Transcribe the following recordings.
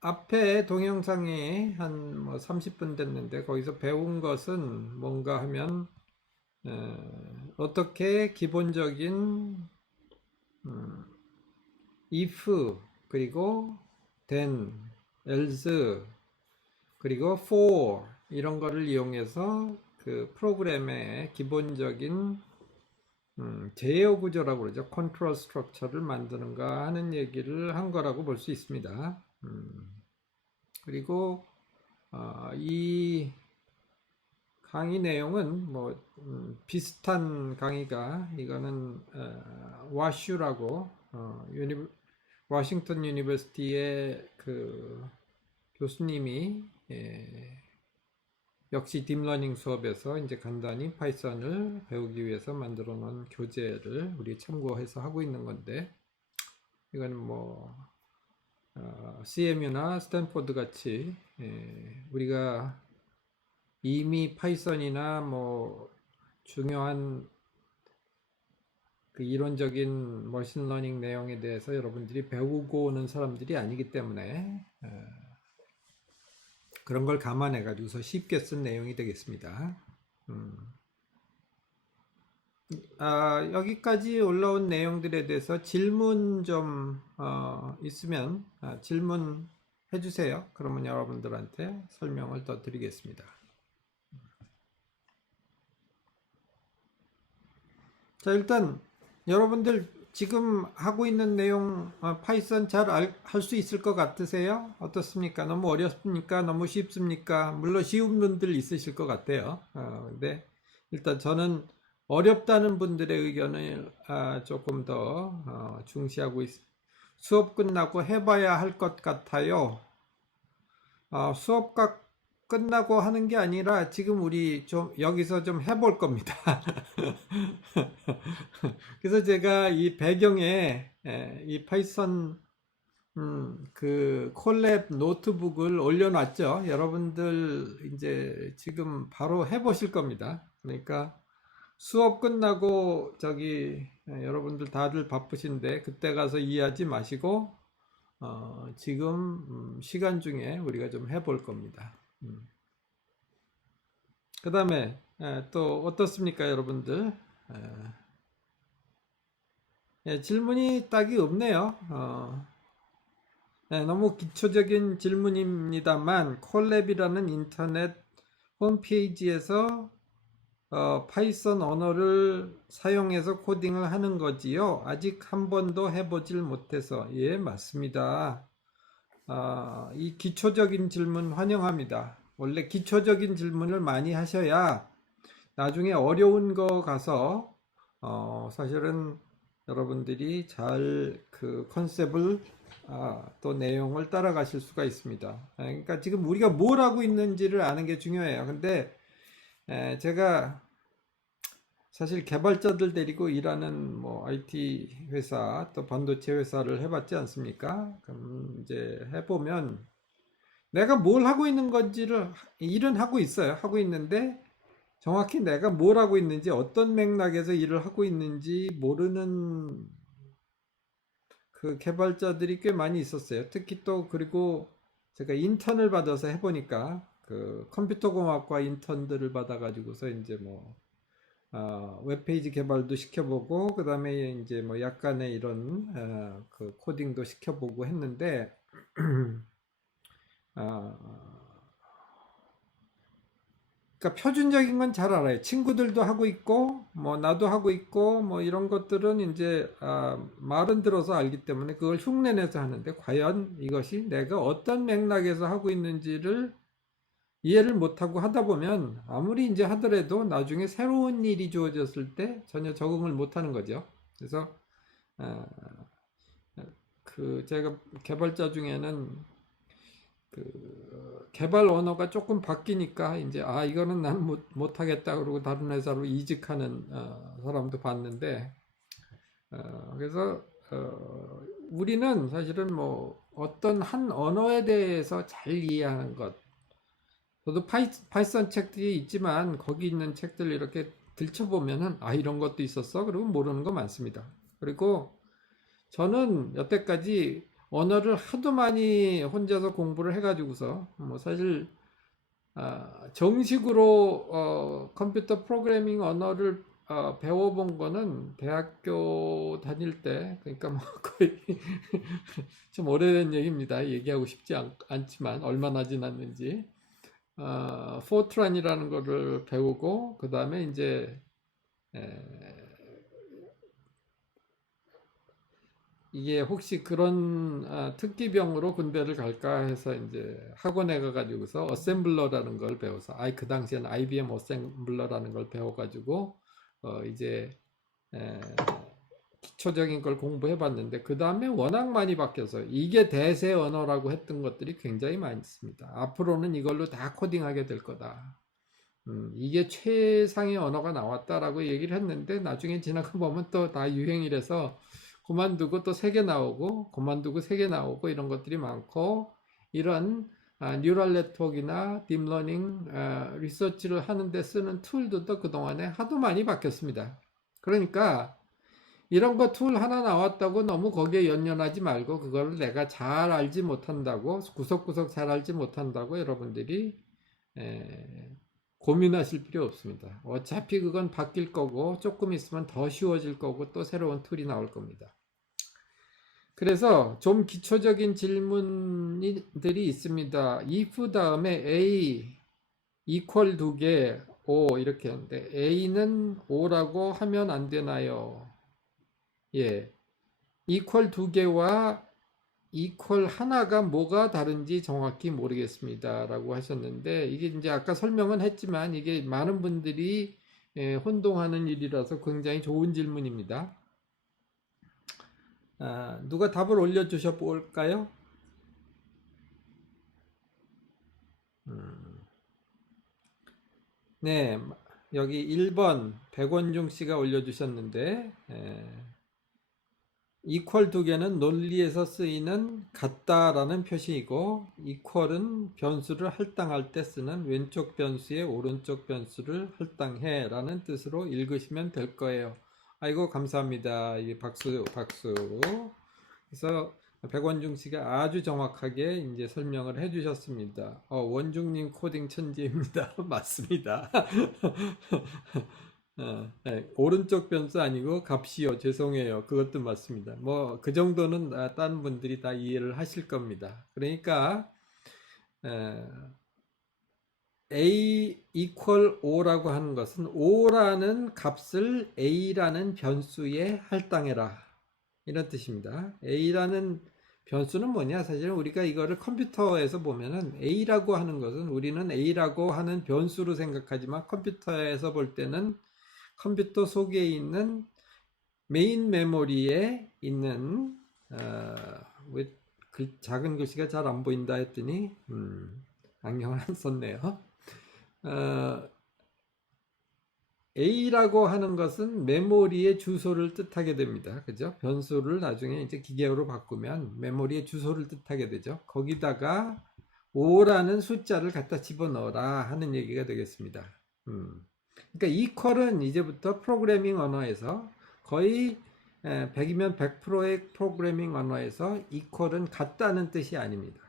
앞에 동영상이 한 뭐 30분 됐는데 거기서 배운 것은 뭔가 하면 어떻게 기본적인 if 그리고 then, else 그리고 for 이런 거를 이용해서 그 프로그램의 기본적인 제어 구조라고 그러죠. 컨트롤 스트럭처를 만드는가 하는 얘기를 한 거라고 볼 수 있습니다. 그리고 이 강의 내용은 뭐 비슷한 강의가 이거는 와슈라고 워싱턴 유니버시티의 그 교수님이 역시 딥러닝 수업에서 이제 간단히 파이썬을 배우기 위해서 만들어 놓은 교재를 우리 참고해서 하고 있는 건데 이거는 뭐 CMU나 스탠포드 같이 우리가 이미 파이썬이나 뭐 중요한 그 이론적인 머신러닝 내용에 대해서 여러분들이 배우고 오는 사람들이 아니기 때문에 그런 걸 감안해 가지고서 쉽게 쓴 내용이 되겠습니다. 여기까지 올라온 내용들에 대해서 질문 좀 있으면 질문해 주세요. 그러면 여러분들한테 설명을 더 드리겠습니다. 자, 일단 여러분들 지금 하고 있는 내용 파이썬 잘 할 수 있을 것 같으세요? 어떻습니까? 너무 어렵습니까? 너무 쉽습니까? 물론 쉬운 분들 있으실 것 같아요. 근데 일단 저는 어렵다는 분들의 의견을 조금 더 중시하고 수업 끝나고 해봐야 할 것 같아요. 수업 끝나고 하는 게 아니라 지금 우리 좀 여기서 좀 해볼 겁니다. 그래서 제가 이 배경에 이 파이썬 그 콜랩 노트북을 올려놨죠. 여러분들 이제 지금 바로 해보실 겁니다. 그러니까 수업 끝나고 저기 여러분들 다들 바쁘신데 그때 가서 이해하지 마시고 지금 시간 중에 우리가 좀 해볼 겁니다. 그 다음에 또 어떻습니까, 여러분들? 질문이 딱히 없네요. 너무 기초적인 질문입니다만 콜랩이라는 인터넷 홈페이지에서 파이썬 언어를 사용해서 코딩을 하는 거지요. 아직 한 번도 해보질 못해서. 예, 맞습니다. 이 기초적인 질문 환영합니다. 원래 기초적인 질문을 많이 하셔야 나중에 어려운 거 가서 사실은 여러분들이 잘 그 컨셉을 또 내용을 따라가실 수가 있습니다. 그러니까 지금 우리가 뭘 하고 있는지를 아는 게 중요해요. 근데 제가 사실 개발자들 데리고 일하는 뭐 IT 회사 또 반도체 회사를 해봤지 않습니까? 그럼 이제 해보면 내가 뭘 하고 있는 건지를 일은 하고 있어요. 하고 있는데 정확히 내가 뭘 하고 있는지 어떤 맥락에서 일을 하고 있는지 모르는 그 개발자들이 꽤 많이 있었어요. 특히 또 그리고 제가 인턴을 받아서 해보니까 그 컴퓨터공학과 인턴들을 받아가지고서 이제 뭐 웹페이지 개발도 시켜보고 그 다음에 이제 뭐 약간의 이런 그 코딩도 시켜보고 했는데 어, 그러니까 표준적인 건 잘 알아요. 친구들도 하고 있고, 뭐 나도 하고 있고, 뭐 이런 것들은 이제 말은 들어서 알기 때문에 그걸 흉내내서 하는데 과연 이것이 내가 어떤 맥락에서 하고 있는지를 이해를 못하고 하다 보면 아무리 이제 하더라도 나중에 새로운 일이 주어졌을 때 전혀 적응을 못하는 거죠. 그래서 어, 그 제가 개발자 중에는 그 개발 언어가 조금 바뀌니까 이제 이거는 나는 못하겠다 그러고 다른 회사로 이직하는 사람도 봤는데 그래서 우리는 사실은 뭐 어떤 한 언어에 대해서 잘 이해하는 것 저도 파이썬 책들이 있지만 거기 있는 책들 이렇게 들춰보면은 이런 것도 있었어 그리고 모르는 거 많습니다. 그리고 저는 여태까지 언어를 하도 많이 혼자서 공부를 해가지고서 뭐 사실 정식으로 컴퓨터 프로그래밍 언어를 배워본 거는 대학교 다닐 때, 그러니까 뭐 거의 좀 오래된 얘기입니다. 얘기하고 싶지 않지만 얼마나 지났는지. 포트란이라는 거를 배우고 그 다음에 이제 이게 혹시 그런 특기병으로 군대를 갈까 해서 이제 학원에 가가지고서 어셈블러라는 걸 배워서 그 당시에는 IBM 어셈블러라는 걸 배워가지고 이제 기초적인 걸 공부해 봤는데 그 다음에 워낙 많이 바뀌어서 이게 대세 언어라고 했던 것들이 굉장히 많이 있습니다. 앞으로는 이걸로 다 코딩하게 될 거다. 이게 최상의 언어가 나왔다라고 얘기를 했는데 나중에 지나가 보면 또 다 유행이라서 그만두고 또 새 개 나오고 그만두고 새 개 나오고 이런 것들이 많고 이런 뉴럴 네트워크나 딥러닝 리서치를 하는데 쓰는 툴들도 그동안에 하도 많이 바뀌었습니다. 그러니까 이런 거 툴 하나 나왔다고 너무 거기에 연연하지 말고 그거를 내가 잘 알지 못한다고 구석구석 잘 알지 못한다고 여러분들이 고민하실 필요 없습니다. 어차피 그건 바뀔 거고 조금 있으면 더 쉬워질 거고 또 새로운 툴이 나올 겁니다. 그래서 좀 기초적인 질문들이 있습니다. if 다음에 a equal 2개 o 이렇게 하는데 a는 o라고 하면 안 되나요? 예, equal 2개와 equal 하나가 뭐가 다른지 정확히 모르겠습니다 라고 하셨는데 이게 이제 아까 설명은 했지만 이게 많은 분들이 혼동하는 일이라서 굉장히 좋은 질문입니다. 누가 답을 올려주셔 볼까요? 네, 여기 1번 백원중 씨가 올려주셨는데 equal 2개는 논리에서 쓰이는 같다라는 표시이고 equal은 변수를 할당할 때 쓰는 왼쪽 변수의 오른쪽 변수를 할당해 라는 뜻으로 읽으시면 될 거예요. 아이고 감사합니다. 이 박수. 그래서 백원중 씨가 아주 정확하게 이제 설명을 해 주셨습니다. 원중님 코딩 천재입니다. 맞습니다. 오른쪽 변수 아니고 값이요. 죄송해요. 그것도 맞습니다. 뭐 그 정도는 다른 분들이 다 이해를 하실 겁니다. 그러니까 a equal o라고 하는 것은 o라는 값을 a라는 변수에 할당해라 이런 뜻입니다. a라는 변수는 뭐냐? 사실은 우리가 이거를 컴퓨터에서 보면은 a라고 하는 것은 우리는 a라고 하는 변수로 생각하지만 컴퓨터에서 볼 때는 컴퓨터 속에 있는 메인 메모리에 있는 왜 작은 글씨가 잘 안 보인다 했더니 안경을 안 썼네요. A라고 하는 것은 메모리의 주소를 뜻하게 됩니다. 그죠? 변수를 나중에 이제 기계어로 바꾸면 메모리의 주소를 뜻하게 되죠. 거기다가 5라는 숫자를 갖다 집어넣어라 하는 얘기가 되겠습니다. 그러니까 equal은 이제부터 프로그래밍 언어에서 거의 100이면 100%의 프로그래밍 언어에서 equal은 같다는 뜻이 아닙니다.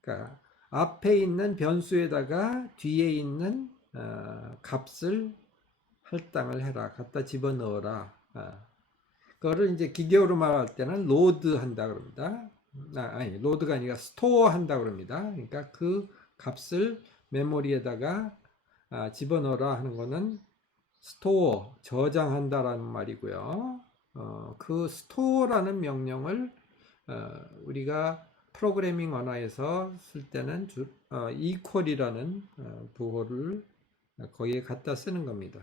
그러니까 앞에 있는 변수에다가 뒤에 있는 값을 할당을 해라, 갖다 집어넣어라. 그거를 이제 기계어로 말할 때는 로드 한다 그럽니다. 아니, 로드가 아니라 스토어 한다 그럽니다. 그러니까 그 값을 메모리에다가 집어넣어라 하는 거는 스토어, 저장한다라는 말이고요. 그 스토어라는 명령을 우리가 프로그래밍 언어에서 쓸 때는 equal이라는 부호를 거기에 갖다 쓰는 겁니다.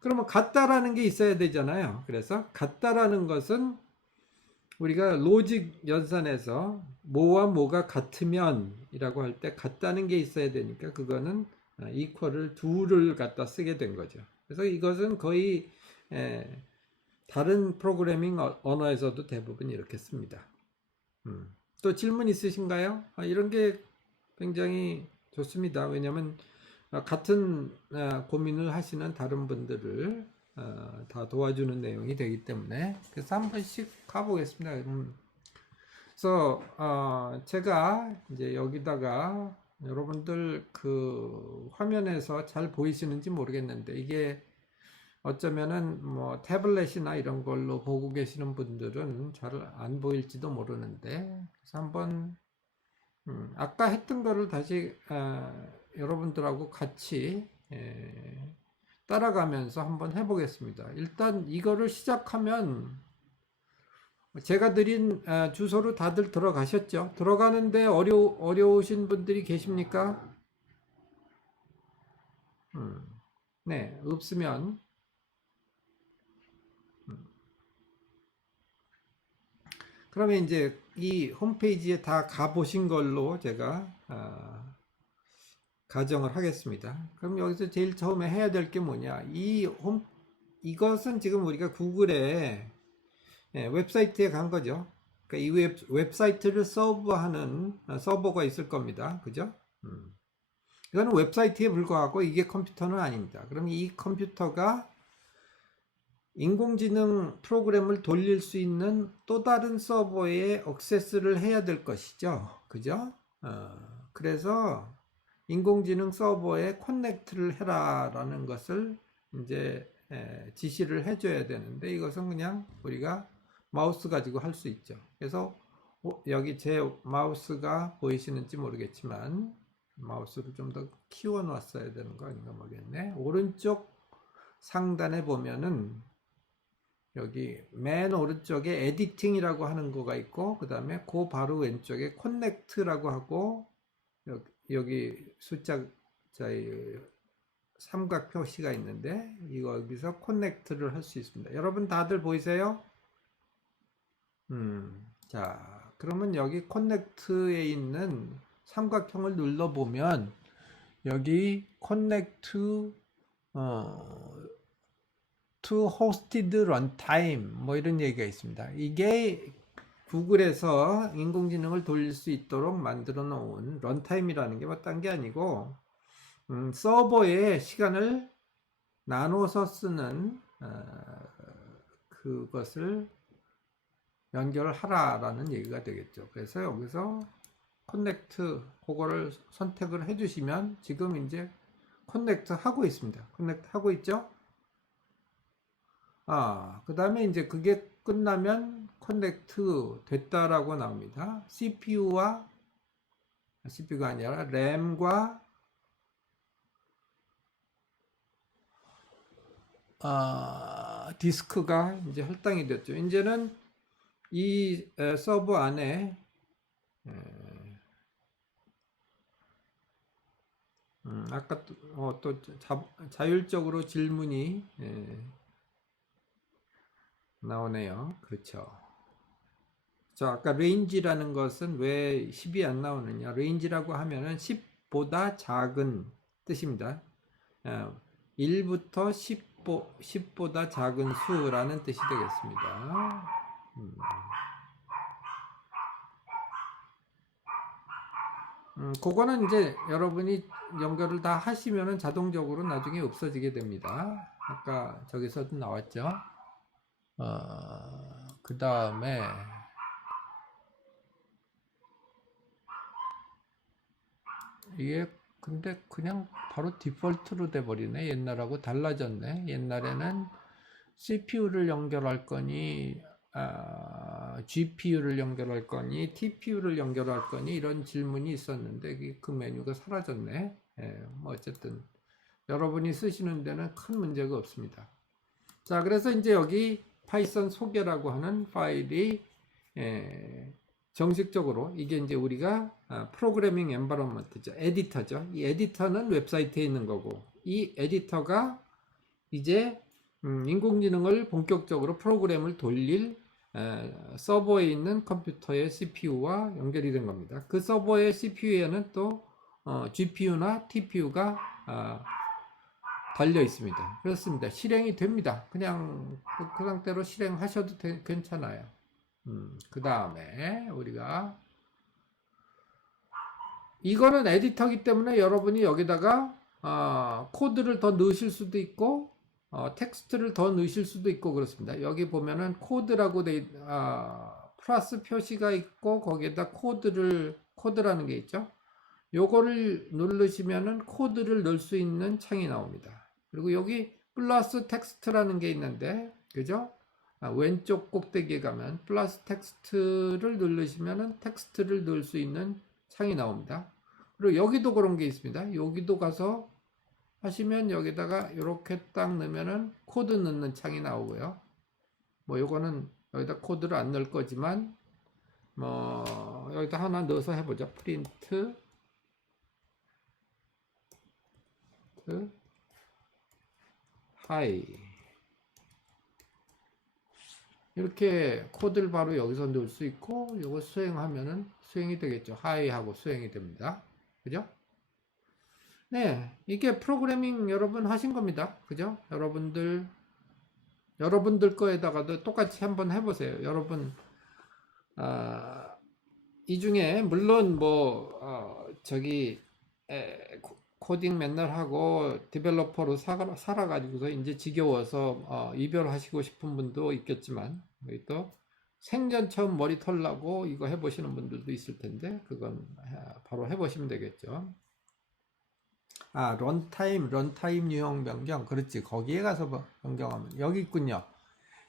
그러면 같다라는 게 있어야 되잖아요. 그래서 같다라는 것은 우리가 로직 연산에서 뭐와 뭐가 같으면 이라고 할 때 같다는 게 있어야 되니까 그거는 equal을 둘을 갖다 쓰게 된 거죠. 그래서 이것은 거의 다른 프로그래밍 언어에서도 대부분 이렇게 씁니다. 또 질문 있으신가요? 이런 게 굉장히 좋습니다. 왜냐하면 같은 고민을 하시는 다른 분들을 다 도와주는 내용이 되기 때문에 그래서 한 번씩 가보겠습니다. 그래서 제가 이제 여기다가 여러분들 그 화면에서 잘 보이시는지 모르겠는데 이게 어쩌면은 뭐 태블릿이나 이런 걸로 보고 계시는 분들은 잘 안 보일지도 모르는데 그래서 한번 아까 했던 거를 다시 여러분들하고 같이 따라가면서 한번 해보겠습니다. 일단 이거를 시작하면 제가 드린 주소로 다들 들어가셨죠? 들어가는데 어려우신 분들이 계십니까? 네, 없으면 그러면 이제 이 홈페이지에 다 가보신 걸로 제가 가정을 하겠습니다. 그럼 여기서 제일 처음에 해야 될 게 뭐냐? 이것은 지금 우리가 구글에 웹사이트에 간 거죠. 그러니까 이 웹사이트를 서브하는 서버가 있을 겁니다. 그죠? 이거는 웹사이트에 불과하고 이게 컴퓨터는 아닙니다. 그럼 이 컴퓨터가 인공지능 프로그램을 돌릴 수 있는 또 다른 서버에 액세스를 해야 될 것이죠. 그죠? 그래서 인공지능 서버에 커넥트를 해라라는 것을 이제 지시를 해줘야 되는데 이것은 그냥 우리가 마우스 가지고 할 수 있죠. 그래서 여기 제 마우스가 보이시는지 모르겠지만 마우스를 좀 더 키워 놨어야 되는 거 아닌가 모르겠네. 오른쪽 상단에 보면은 여기 맨 오른쪽에 에디팅이라고 하는 거가 있고 그 다음에 그 바로 왼쪽에 커넥트라고 하고 여기 숫자 삼각 표시가 있는데 여기서 커넥트를 할 수 있습니다. 여러분 다들 보이세요? 자, 그러면 여기 커넥트에 있는 삼각형을 눌러보면 여기 커넥트 to hosted runtime 뭐 이런 얘기가 있습니다. 이게 구글에서 인공지능을 돌릴 수 있도록 만들어 놓은 런타임이라는 게 뭐 딴 게 아니고 서버에 시간을 나눠서 쓰는 그것을 연결하라라는 얘기가 되겠죠. 그래서 여기서 커넥트 그거를 선택을 해주시면 지금 이제 커넥트 하고 있습니다. 커넥트 하고 있죠? 그 다음에 이제 그게 끝나면 커넥트 됐다라고 나옵니다. CPU가 아니라 램과 디스크가 이제 할당이 됐죠. 이제는 이 서버 안에 아까 또 자율적으로 질문이 나오네요. 그렇죠. 아까 레인지라는 것은 왜 10이 안 나오느냐? 레인지라고 하면은 10보다 작은 뜻입니다. 1부터 10보다 작은 수라는 뜻이 되겠습니다. 그거는 이제 여러분이 연결을 다 하시면은 자동적으로 나중에 없어지게 됩니다. 아까 저기서도 나왔죠. 그 다음에 이게 근데 그냥 바로 디폴트로 돼버리네. 옛날하고 달라졌네. 옛날에는 CPU를 연결할 거니 GPU를 연결할 거니 TPU를 연결할 거니 이런 질문이 있었는데 그 메뉴가 사라졌네. 뭐 어쨌든 여러분이 쓰시는 데는 큰 문제가 없습니다. 자, 그래서 이제 여기 파이썬 소개라고 하는 파일이 정식적으로 이게 이제 우리가 프로그래밍 엔바이러먼트죠. 에디터죠. 이 에디터는 웹사이트에 있는 거고 이 에디터가 이제 인공지능을 본격적으로 프로그램을 돌릴 서버에 있는 컴퓨터의 CPU와 연결이 된 겁니다. 그 서버의 CPU에는 또 GPU나 TPU가 달려 있습니다. 그렇습니다. 실행이 됩니다. 그냥 그 상태로 실행하셔도 괜찮아요. 그 다음에 우리가 이거는 에디터이기 때문에 여러분이 여기다가 코드를 더 넣으실 수도 있고 텍스트를 더 넣으실 수도 있고 그렇습니다. 여기 보면은 코드라고 플러스 표시가 있고 거기에다 코드라는 게 있죠. 요거를 누르시면은 코드를 넣을 수 있는 창이 나옵니다. 그리고 여기 플러스 텍스트라는 게 있는데, 그죠? 왼쪽 꼭대기에 가면 플러스 텍스트를 누르시면은 텍스트를 넣을 수 있는 창이 나옵니다. 그리고 여기도 그런 게 있습니다. 여기도 가서 하시면 여기다가 이렇게 딱 넣으면은 코드 넣는 창이 나오고요. 뭐 요거는 여기다 코드를 안 넣을 거지만 뭐 여기다 하나 넣어서 해보죠. 프린트 하이, 이렇게 코드를 바로 여기서 넣을 수 있고, 이거 수행하면은 수행이 되겠죠. 하이 하고 수행이 됩니다. 그죠? 네, 이게 프로그래밍 여러분 하신 겁니다. 그죠? 여러분들 거에다가도 똑같이 한번 해보세요. 여러분, 이 중에 물론 뭐 코딩 맨날 하고 디벨로퍼로 살아가지고서 이제 지겨워서 이별하시고 싶은 분도 있겠지만, 또 생전 처음 머리 털라고 이거 해보시는 분들도 있을 텐데, 그건 바로 해보시면 되겠죠. 런타임 유형 변경. 그렇지. 거기에 가서 변경하면 여기 있군요.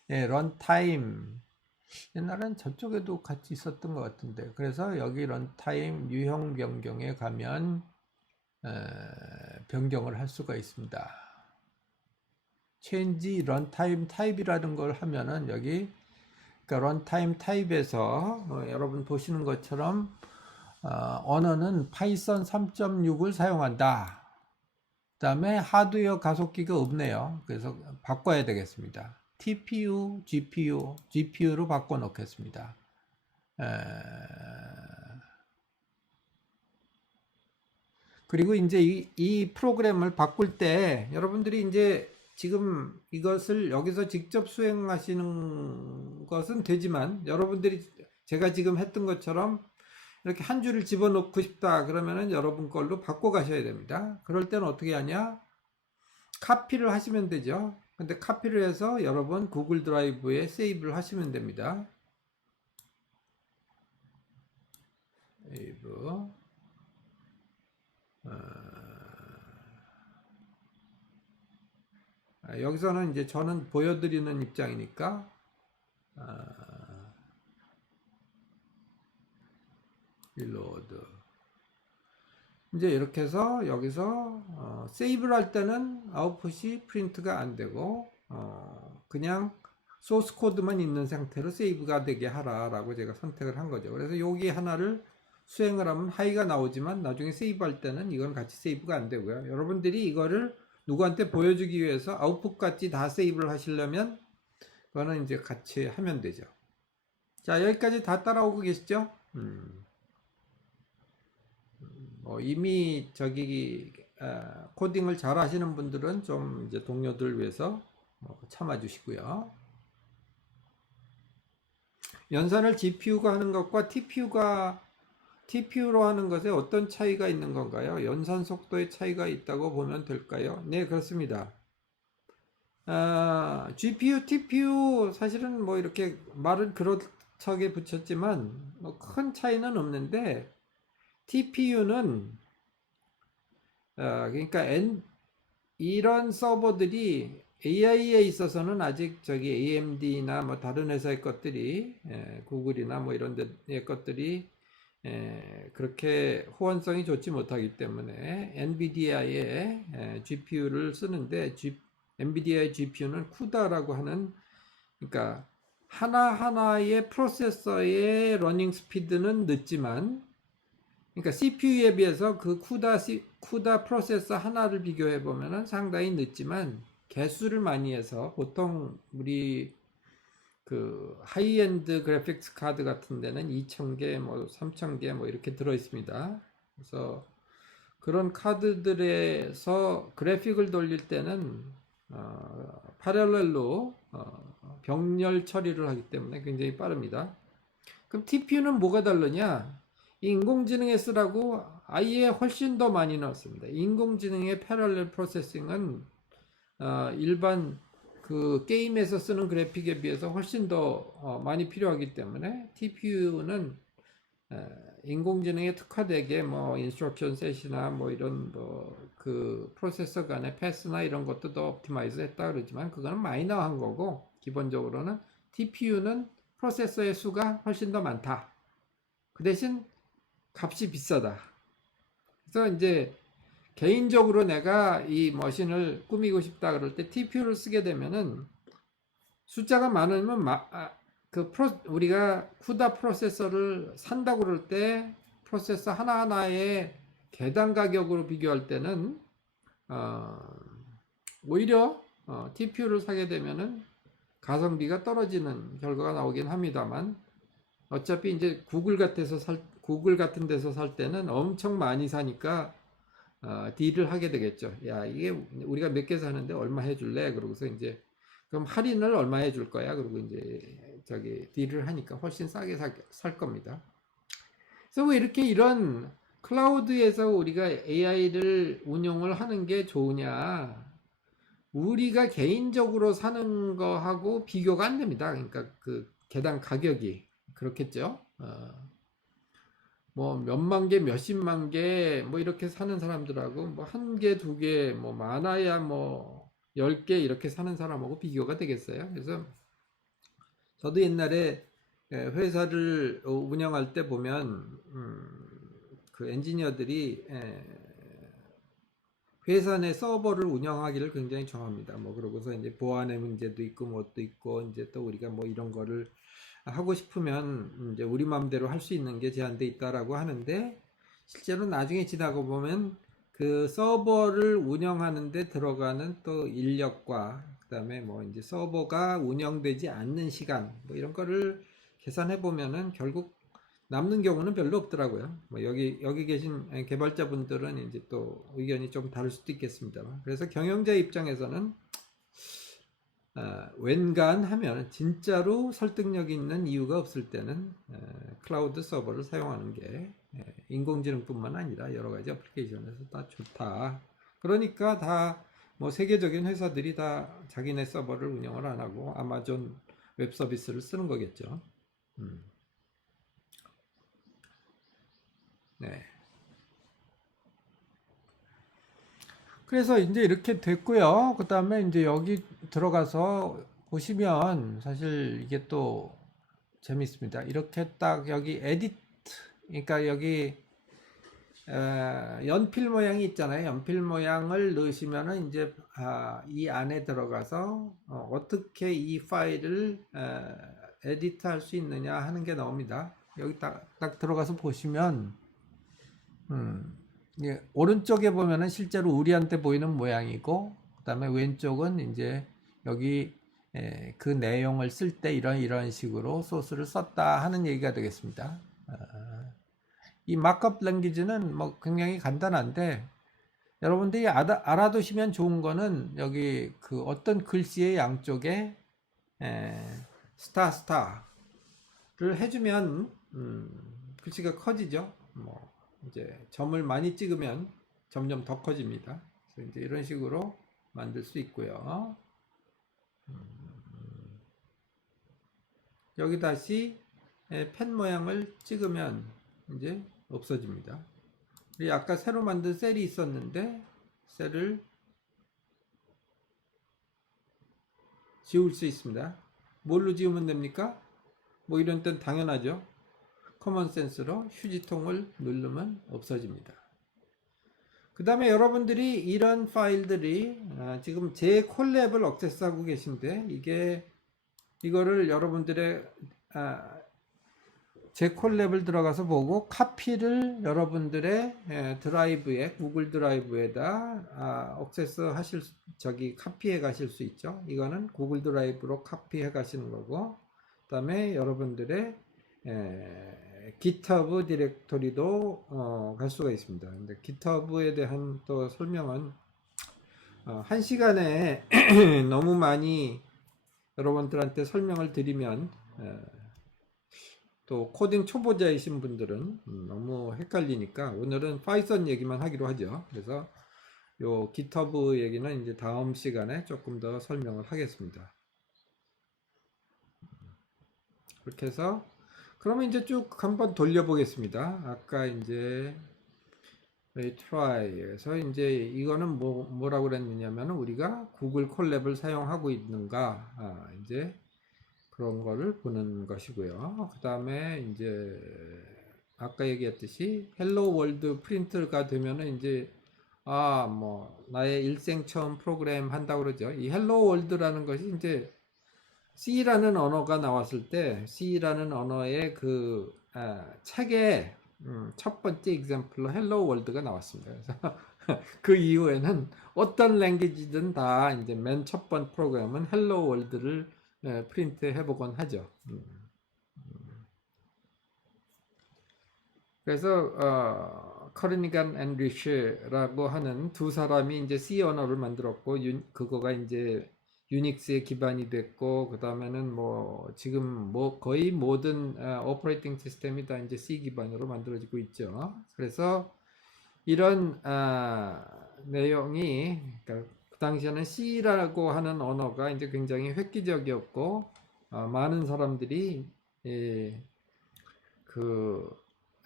예, 런타임. 옛날엔 저쪽에도 같이 있었던 것 같은데, 그래서 여기 런타임 유형 변경에 가면 변경을 할 수가 있습니다. change runtime type이라는 걸 하면은 여기 그러니까 runtime type에서 여러분 보시는 것처럼 언어는 파이썬 3.6을 사용한다. 그 다음에 하드웨어 가속기가 없네요. 그래서 바꿔야 되겠습니다. TPU, GPU로 바꿔 놓겠습니다. 그리고 이제 이 프로그램을 바꿀 때 여러분들이 이제 지금 이것을 여기서 직접 수행하시는 것은 되지만, 여러분들이 제가 지금 했던 것처럼 이렇게 한 줄을 집어넣고 싶다 그러면은 여러분 걸로 바꿔 가셔야 됩니다. 그럴 때는 어떻게 하냐? 카피를 하시면 되죠. 근데 카피를 해서 여러분 구글 드라이브에 세이브를 하시면 됩니다. 세이브. 여기서는 이제 저는 보여드리는 입장이니까 릴로드. 이제 이렇게 해서 여기서 세이브를 할 때는 아웃풋이 프린트가 안 되고 그냥 소스 코드만 있는 상태로 세이브가 되게 하라라고 제가 선택을 한 거죠. 그래서 여기 하나를 수행을 하면 하이가 나오지만 나중에 세이브 할 때는 이건 같이 세이브가 안 되고요. 여러분들이 이거를 누구한테 보여주기 위해서 아웃풋 같이 다 세이브를 하시려면 그거는 이제 같이 하면 되죠. 자, 여기까지 다 따라오고 계시죠? 이미 코딩을 잘 하시는 분들은 좀 이제 동료들 위해서 참아 주시고요. 연산을 GPU가 하는 것과 TPU로 하는 것에 어떤 차이가 있는 건가요? 연산 속도의 차이가 있다고 보면 될까요? 네, 그렇습니다. GPU, TPU 사실은 뭐 이렇게 말을 그렇게 붙였지만 뭐 큰 차이는 없는데, TPU는 그러니까 이런 서버들이 AI에 있어서는 아직 AMD나 뭐 다른 회사의 것들이 구글이나 뭐 이런 데의 것들이 그렇게 호환성이 좋지 못하기 때문에 엔비디아의 GPU를 쓰는데, 엔비디아의 GPU는 쿠다라고 하는, 그러니까 하나하나의 프로세서의 러닝 스피드는 늦지만, 그러니까 CPU에 비해서 그 쿠다 프로세서 하나를 비교해 보면은 상당히 늦지만 개수를 많이 해서, 보통 우리 그 하이엔드 그래픽스 카드 같은 데는 2000개, 뭐 3000개 뭐 이렇게 들어 있습니다. 그래서 그런 카드들에서 그래픽을 돌릴 때는 패럴렐로 병렬 처리를 하기 때문에 굉장히 빠릅니다. 그럼 TPU는 뭐가 다르냐? 인공지능에 쓰라고 아예 훨씬 더 많이 넣었습니다. 인공지능의 패럴렐 프로세싱은 일반 그 게임에서 쓰는 그래픽에 비해서 훨씬 더 많이 필요하기 때문에 TPU는 인공지능에 특화되게 뭐 인스트럭션 셋이나 뭐 이런 뭐 그 프로세서 간의 패스나 이런 것도 더 옵티마이즈 했다 그러지만 그거는 마이너한 거고, 기본적으로는 TPU는 프로세서의 수가 훨씬 더 많다. 그 대신 값이 비싸다. 그래서 이제 개인적으로 내가 이 머신을 꾸미고 싶다 그럴 때 TPU를 쓰게 되면은 숫자가 많으면 우리가 쿠다 프로세서를 산다고 그럴 때 프로세서 하나하나의 개당 가격으로 비교할 때는 오히려 TPU를 사게 되면은 가성비가 떨어지는 결과가 나오긴 합니다만, 어차피 이제 구글 같은 데서 살 때는 엄청 많이 사니까 딜을 하게 되겠죠. 야, 이게 우리가 몇 개 사는데 얼마 해줄래? 그러고서 이제 그럼 할인을 얼마 해줄 거야? 그리고 이제 딜을 하니까 훨씬 싸게 살 겁니다. 그래서 왜 이렇게 이런 클라우드에서 우리가 AI를 운용을 하는 게 좋으냐? 우리가 개인적으로 사는 거하고 비교가 안 됩니다. 그러니까 그 개당 가격이 그렇겠죠. 뭐 몇만 개, 몇십만 개, 뭐 이렇게 사는 사람들하고 뭐 한 개, 두 개, 뭐 많아야 뭐 10개 이렇게 사는 사람하고 비교가 되겠어요. 그래서 저도 옛날에 회사를 운영할 때 보면 그 엔지니어들이 회사 내 서버를 운영하기를 굉장히 좋아합니다. 뭐 그러고서 이제 보안의 문제도 있고 뭣도 있고, 이제 또 우리가 뭐 이런 거를 하고 싶으면 이제 우리 마음대로 할 수 있는 게 제한돼 있다라고 하는데, 실제로 나중에 지나고 보면 그 서버를 운영하는데 들어가는 또 인력과 그다음에 뭐 이제 서버가 운영되지 않는 시간 뭐 이런 거를 계산해 보면은 결국 남는 경우는 별로 없더라고요. 뭐 여기 계신 개발자분들은 이제 또 의견이 좀 다를 수도 있겠습니다만, 그래서 경영자 입장에서는 웬간하면 진짜로 설득력 있는 이유가 없을 때는 클라우드 서버를 사용하는 게 인공지능뿐만 아니라 여러 가지 어플리케이션에서 다 좋다. 그러니까 다 뭐 세계적인 회사들이 다 자기네 서버를 운영을 안 하고 아마존 웹 서비스를 쓰는 거겠죠. 네. 그래서 이제 이렇게 됐고요. 그 다음에 이제 여기 들어가서 보시면 사실 이게 또 재밌습니다. 이렇게 딱 여기 에디트, 그러니까 여기 연필 모양이 있잖아요. 연필 모양을 넣으시면은 이제 이 안에 들어가서 어떻게 이 파일을 에디트 할 수 있느냐 하는 게 나옵니다. 여기 딱 들어가서 보시면 예, 오른쪽에 보면은 실제로 우리한테 보이는 모양이고, 그 다음에 왼쪽은 이제 여기 그 내용을 쓸 때 이런 식으로 소스를 썼다 하는 얘기가 되겠습니다. 이 마크업 랭귀지는 뭐 굉장히 간단한데, 여러분들이 알아두시면 좋은 거는 여기 그 어떤 글씨의 양쪽에 스타를 해주면 글씨가 커지죠. 뭐 이제 점을 많이 찍으면 점점 더 커집니다. 그래서 이제 이런 식으로 만들 수 있고요. 여기 다시 펜 모양을 찍으면 이제 없어집니다. 그리고 아까 새로 만든 셀이 있었는데 셀을 지울 수 있습니다. 뭘로 지우면 됩니까? 뭐 이런 땐 당연하죠. 커먼 센스로 휴지통을 누르면 없어집니다. 그 다음에 여러분들이 이런 파일들이 지금 제 콜랩을 액세스하고 계신데, 이거를 여러분들의 제 콜랩을 들어가서 보고 카피를 여러분들의 드라이브에, 구글 드라이브에다 액세스 하실, 카피해 가실 수 있죠. 이거는 구글 드라이브로 카피해 가시는 거고, 그 다음에 여러분들의 GitHub 디렉토리도 갈 수가 있습니다. 근데 GitHub에 대한 또 설명은 한 시간에 너무 많이 여러분들한테 설명을 드리면 또 코딩 초보자이신 분들은 너무 헷갈리니까 오늘은 파이썬 얘기만 하기로 하죠. 그래서 요 GitHub 얘기는 이제 다음 시간에 조금 더 설명을 하겠습니다. 그렇게 해서 그러면 이제 쭉 한번 돌려보겠습니다. 아까 이제 try에서 이제 이거는 뭐라고 그랬느냐면 우리가 구글 콜랩을 사용하고 있는가 이제 그런 거를 보는 것이고요. 그 다음에 이제 아까 얘기했듯이 헬로 월드 프린트가 되면은 이제 뭐 나의 일생 처음 프로그램 한다고 그러죠. 이 헬로 월드라는 것이 이제 C라는 언어가 나왔을 때 C라는 언어의 그 책의 첫 번째 example로 헬로 월드가 나왔습니다. 그래서 그 이후에는 어떤 랭귀지든 다 이제 맨 첫 번 프로그램은 헬로 월드를 프린트 해보곤 하죠. 그래서 커르니간 앤 리쉬라고 하는 두 사람이 이제 C 언어를 만들었고 그거가 이제 유닉스의 기반이 됐고 그 다음에는 뭐 지금 뭐 거의 모든 오퍼레이팅 시스템이 다 이제 C 기반으로 만들어지고 있죠. 그래서 이런 내용이 그러니까 그 당시에는 C라고 하는 언어가 이제 굉장히 획기적이었고 많은 사람들이 그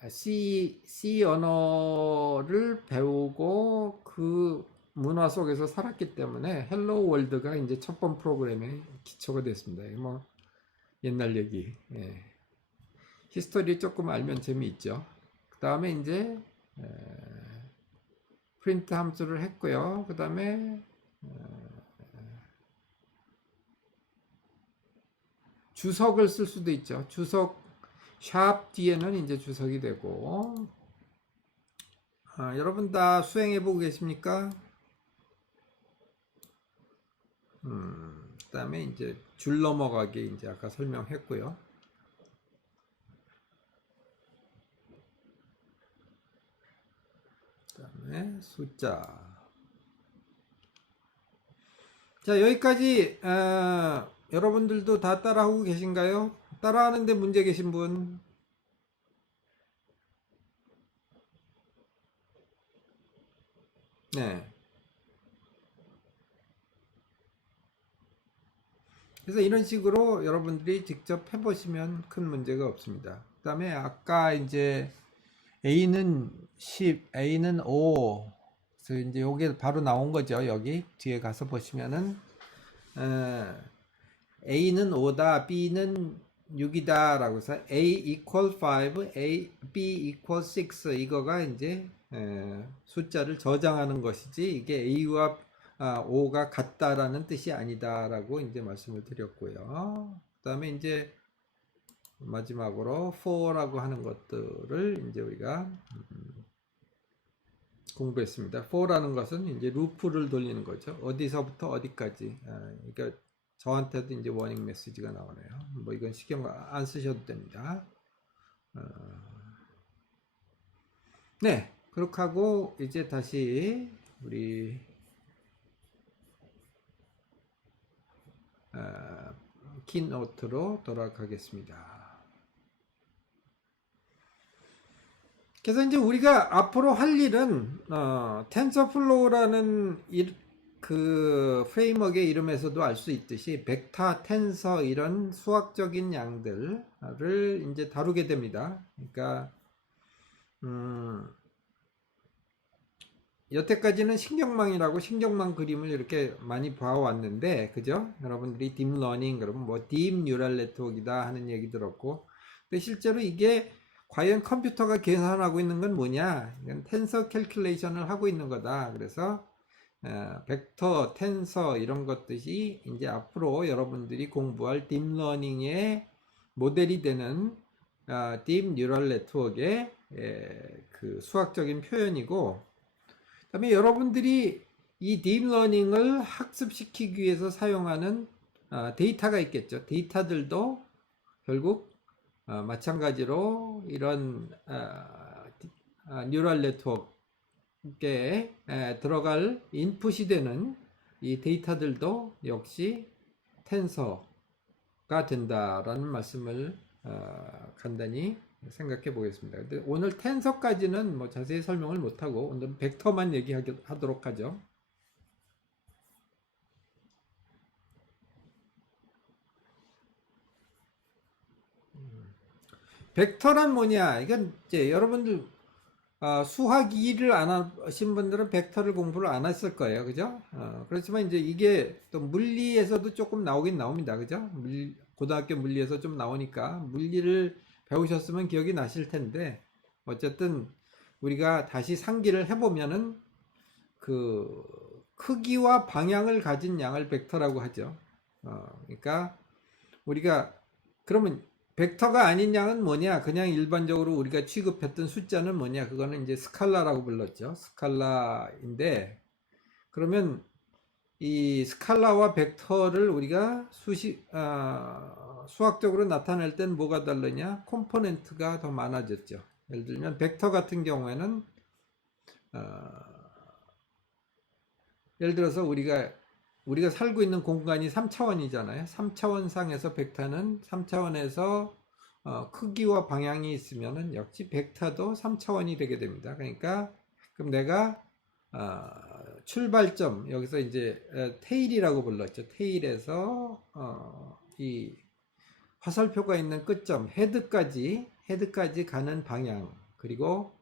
C 언어를 배우고 그 문화 속에서 살았기 때문에 헬로 월드가 이제 첫 번 프로그램의 기초가 됐습니다. 뭐 옛날 얘기. 히스토리 조금 알면 재미있죠. 그 다음에 이제 프린트 함수를 했고요. 그 다음에 주석을 쓸 수도 있죠. 주석 샵 뒤에는 이제 주석이 되고 여러분 다 수행해 보고 계십니까? 그 다음에 이제 줄 넘어가기 이제 아까 설명했고요. 그 다음에 숫자. 자, 여기까지 여러분들도 다 따라하고 계신가요? 따라하는데 문제 계신 분? 네. 그래서 이런 식으로 여러분들이 직접 해보시면 큰 문제가 없습니다. 그 다음에 아까 이제 A는 10, A는 5. 그래서 이제 요게 바로 나온 거죠. 여기 뒤에 가서 보시면은 A는 5다, B는 6이다 라고 해서 A equal 5, A, B equal 6 이거가 이제 숫자를 저장하는 것이지 이게 A와 5가 같다라는 뜻이 아니다라고 이제 말씀을 드렸고요. 그 다음에 이제 마지막으로 for라고 하는 것들을 이제 우리가 공부했습니다. for라는 것은 이제 루프를 돌리는 거죠. 어디서부터 어디까지. 그러니까 저한테도 이제 워닝 메시지가 나오네요. 뭐 이건 신경 안 쓰셔도 됩니다. 네, 그렇게 하고 이제 다시 우리 키노트로 돌아가겠습니다. 그래서 이제 우리가 앞으로 할 일은 텐서플로우라는 그 프레임워크의 이름에서도 알 수 있듯이 벡터, 텐서 이런 수학적인 양들을 이제 다루게 됩니다. 그러니까 여태까지는 신경망이라고 신경망 그림을 이렇게 많이 봐왔는데, 그죠? 여러분들이 딥러닝 그러면 뭐 딥 뉴럴 네트워크이다 하는 얘기 들었고, 근데 실제로 이게 과연 컴퓨터가 계산하고 있는 건 뭐냐? 이건 텐서 캘큘레이션을 하고 있는 거다. 그래서 벡터, 텐서 이런 것들이 이제 앞으로 여러분들이 공부할 딥러닝의 모델이 되는 딥 뉴럴 네트워크의 그 수학적인 표현이고, 그다음에 여러분들이 이 딥러닝을 학습시키기 위해서 사용하는 데이터가 있겠죠. 데이터들도 결국 마찬가지로 이런 뉴럴 네트워크에 들어갈 인풋이 되는 이 데이터들도 역시 텐서가 된다라는 말씀을 간단히 생각해 보겠습니다. 근데 오늘 텐서까지는 뭐 자세히 설명을 못하고 오늘 벡터만 얘기하도록 하죠. 벡터란 뭐냐? 이건 이제 여러분들 수학 2를 안 하신 분들은 벡터를 공부를 안 했을 거예요. 그죠? 그렇지만 이제 이게 또 물리에서도 조금 나오긴 나옵니다. 그죠? 고등학교 물리에서 좀 나오니까 물리를 배우셨으면 기억이 나실 텐데 어쨌든 우리가 다시 상기를 해보면은 그 크기와 방향을 가진 양을 벡터라고 하죠. 그러니까 우리가 그러면 벡터가 아닌 양은 뭐냐? 그냥 일반적으로 우리가 취급했던 숫자는 뭐냐? 그거는 이제 스칼라라고 불렀죠. 스칼라인데 그러면 이 스칼라와 벡터를 우리가 수학적으로 나타낼 땐 뭐가 다르냐? 콤포넌트가 더 많아졌죠. 예를 들면 벡터 같은 경우에는 예를 들어서 우리가 살고 있는 공간이 3차원이잖아요. 3차원 상에서 벡터는 3차원에서 크기와 방향이 있으면은 역시 벡터도 3차원이 되게 됩니다. 그러니까 그럼 내가 출발점 여기서 이제 테일이라고 불렀죠. 테일에서 이 화살표가 있는 끝점 헤드까지 가는 방향 그리고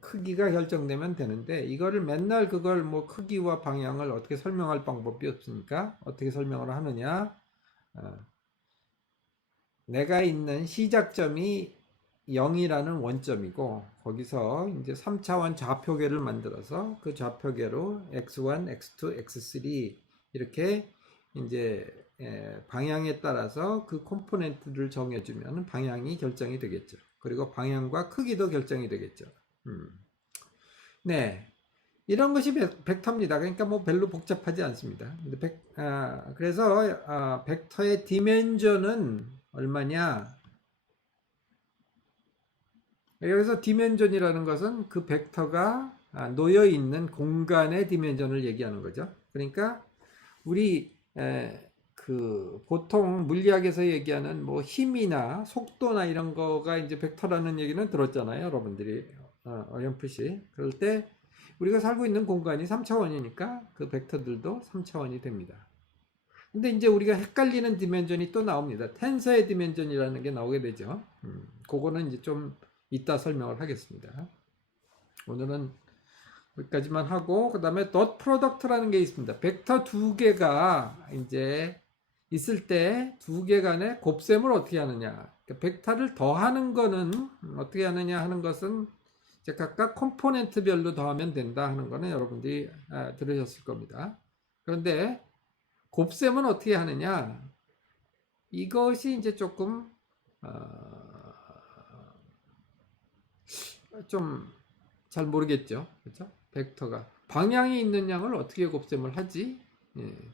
크기가 결정되면 되는데 이거를 맨날 그걸 뭐 크기와 방향을 어떻게 설명할 방법이 없으니까 어떻게 설명을 하느냐? 내가 있는 시작점이 0이라는 원점이고 거기서 이제 3차원 좌표계를 만들어서 그 좌표계로 x1, x2, x3 이렇게 이제 방향에 따라서 그 콤포넌트를 정해주면 방향이 결정이 되겠죠. 그리고 방향과 크기도 결정이 되겠죠. 네. 이런 것이 벡터입니다. 그러니까 뭐 별로 복잡하지 않습니다. 그래서 벡터의 디멘전은 얼마냐? 여기서 디멘전이라는 것은 그 벡터가 놓여 있는 공간의 디멘전을 얘기하는 거죠. 그러니까 우리 그 보통 물리학에서 얘기하는 뭐 힘이나 속도나 이런 거가 이제 벡터라는 얘기는 들었잖아요, 여러분들이 어렴풋이. 그럴 때 우리가 살고 있는 공간이 3차원이니까 그 벡터들도 3차원이 됩니다. 근데 이제 우리가 헷갈리는 디멘전이 또 나옵니다. 텐서의 디멘전이라는 게 나오게 되죠. 그거는 이제 좀 이따 설명을 하겠습니다. 오늘은 여기까지만 하고 그 다음에 덧 프로덕트라는 게 있습니다. 벡터 두 개가 이제 있을 때 두 개 간의 곱셈을 어떻게 하느냐. 그러니까 벡터를 더하는 거는 어떻게 하느냐 하는 것은 이제 각각 컴포넌트별로 더하면 된다 하는 거는 여러분들이 들으셨을 겁니다. 그런데 곱셈은 어떻게 하느냐? 이것이 이제 조금 좀 잘 모르겠죠. 그렇죠? 벡터가 방향이 있는 양을 어떻게 곱셈을 하지?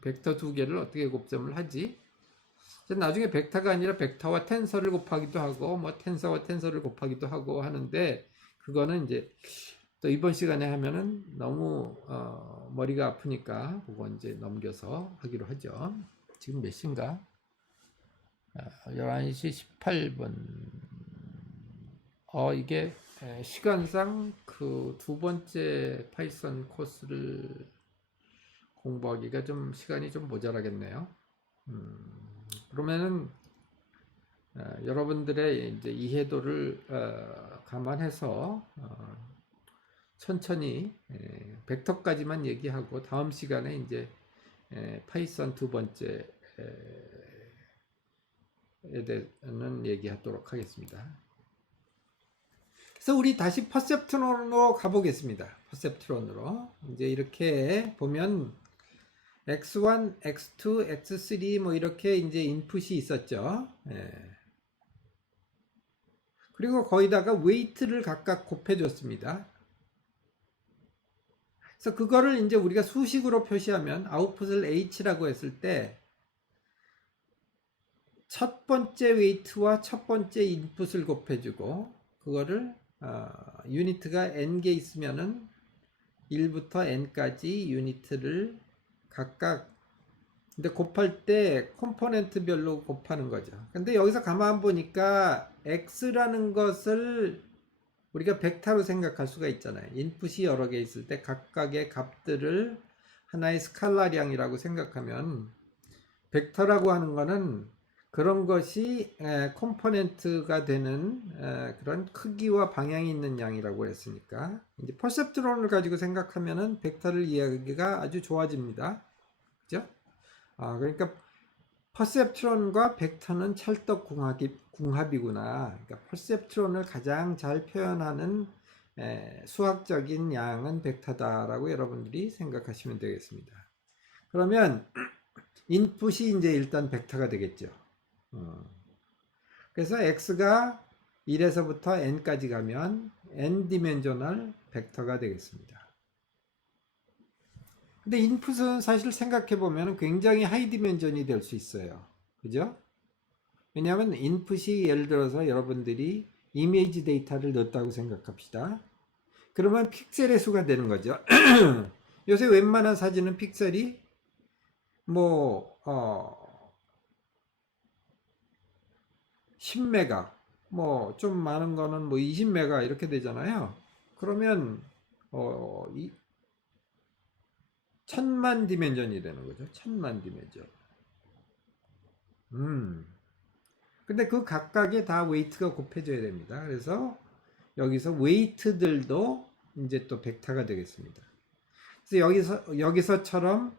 벡터 두 개를 어떻게 곱셈을 하지? 나중에 벡터가 아니라 벡터와 텐서를 곱하기도 하고 뭐 텐서와 텐서를 곱하기도 하고 하는데 그거는 이제 또 이번 시간에 하면은 너무 머리가 아프니까 그거 이제 넘겨서 하기로 하죠. 지금 몇 시인가? 11시 18분. 이게 시간상 그 두 번째 파이썬 코스를 공부하기가 좀 시간이 좀 모자라겠네요. 그러면은 여러분들의 이제 이해도를 감안해서 천천히 벡터까지만 얘기하고 다음 시간에 이제 파이썬 두 번째에 대해서는 얘기하도록 하겠습니다. 그래서 우리 다시 퍼셉트론으로 가보겠습니다. 퍼셉트론으로 이제 이렇게 보면 x1, x2, x3 뭐 이렇게 이제 인풋이 있었죠. 그리고 거기다가 웨이트를 각각 곱해줬습니다. 그래서 그거를 이제 우리가 수식으로 표시하면 아웃풋을 h라고 했을 때 첫 번째 웨이트와 첫 번째 인풋을 곱해주고 그거를 유니트가 n개 있으면은 1부터 n까지 유니트를 각각 근데 곱할 때 컴포넌트별로 곱하는 거죠. 근데 여기서 가만 보니까 x라는 것을 우리가 벡터로 생각할 수가 있잖아요. 인풋이 여러 개 있을 때 각각의 값들을 하나의 스칼라량이라고 생각하면 벡터라고 하는 거는 그런 것이 컴포넌트가 되는 그런 크기와 방향이 있는 양이라고 했으니까 이제 퍼셉트론을 가지고 생각하면은 벡터를 이해하기가 아주 좋아집니다. 그죠? 그러니까 퍼셉트론과 벡터는 궁합이구나. 그러니까 퍼셉트론을 가장 잘 표현하는 수학적인 양은 벡터다라고 여러분들이 생각하시면 되겠습니다. 그러면 인풋이 이제 일단 벡터가 되겠죠. 그래서 x가 1에서부터 n까지 가면 n 디멘셔널 벡터가 되겠습니다. 근데 인풋은 사실 생각해 보면 굉장히 하이 디멘전이 될 수 있어요. 그죠? 왜냐하면 인풋이 예를 들어서 여러분들이 이미지 데이터를 넣었다고 생각합시다. 그러면 픽셀의 수가 되는 거죠. 요새 웬만한 사진은 픽셀이 뭐 10메가 뭐 좀 많은 거는 뭐 20메가 이렇게 되잖아요. 그러면 1000만 디멘전이 되는 거죠. 1000만 디멘전. 근데 그 각각에 다 웨이트가 곱해져야 됩니다. 그래서 여기서 웨이트들도 이제 또 벡터가 되겠습니다. 그래서 여기서처럼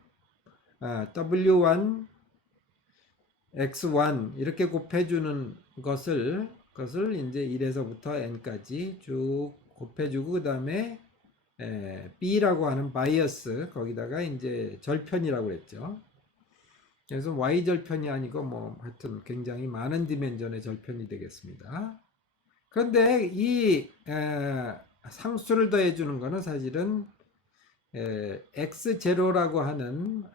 W1, X1 이렇게 곱해주는 것을 이제 1에서부터 n까지 쭉 곱해주고 그 다음에 B라고 하는 바이어스 거기다가 이제 절편이라고 그랬죠. 그래서 Y 절편이 아니고 뭐 하여튼 굉장히 많은 디멘전의 절편이 되겠습니다. 그런데 이 상수를 더해주는 것은 사실은 x0라고 하는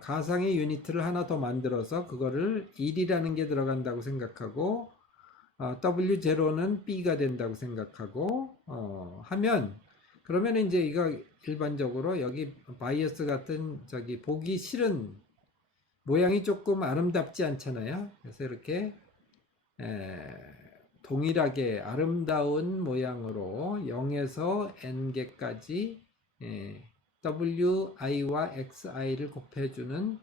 가상의 유니트를 하나 더 만들어서 그거를 1이라는 게 들어간다고 생각하고 w0는 b가 된다고 생각하고 하면 그러면 이제 이거 일반적으로 여기 바이어스 같은 저기 보기 싫은 모양이 조금 아름답지 않잖아요. 그래서 이렇게 동일하게 아름다운 모양으로 0에서 n개까지 wi와 xi를 곱해주는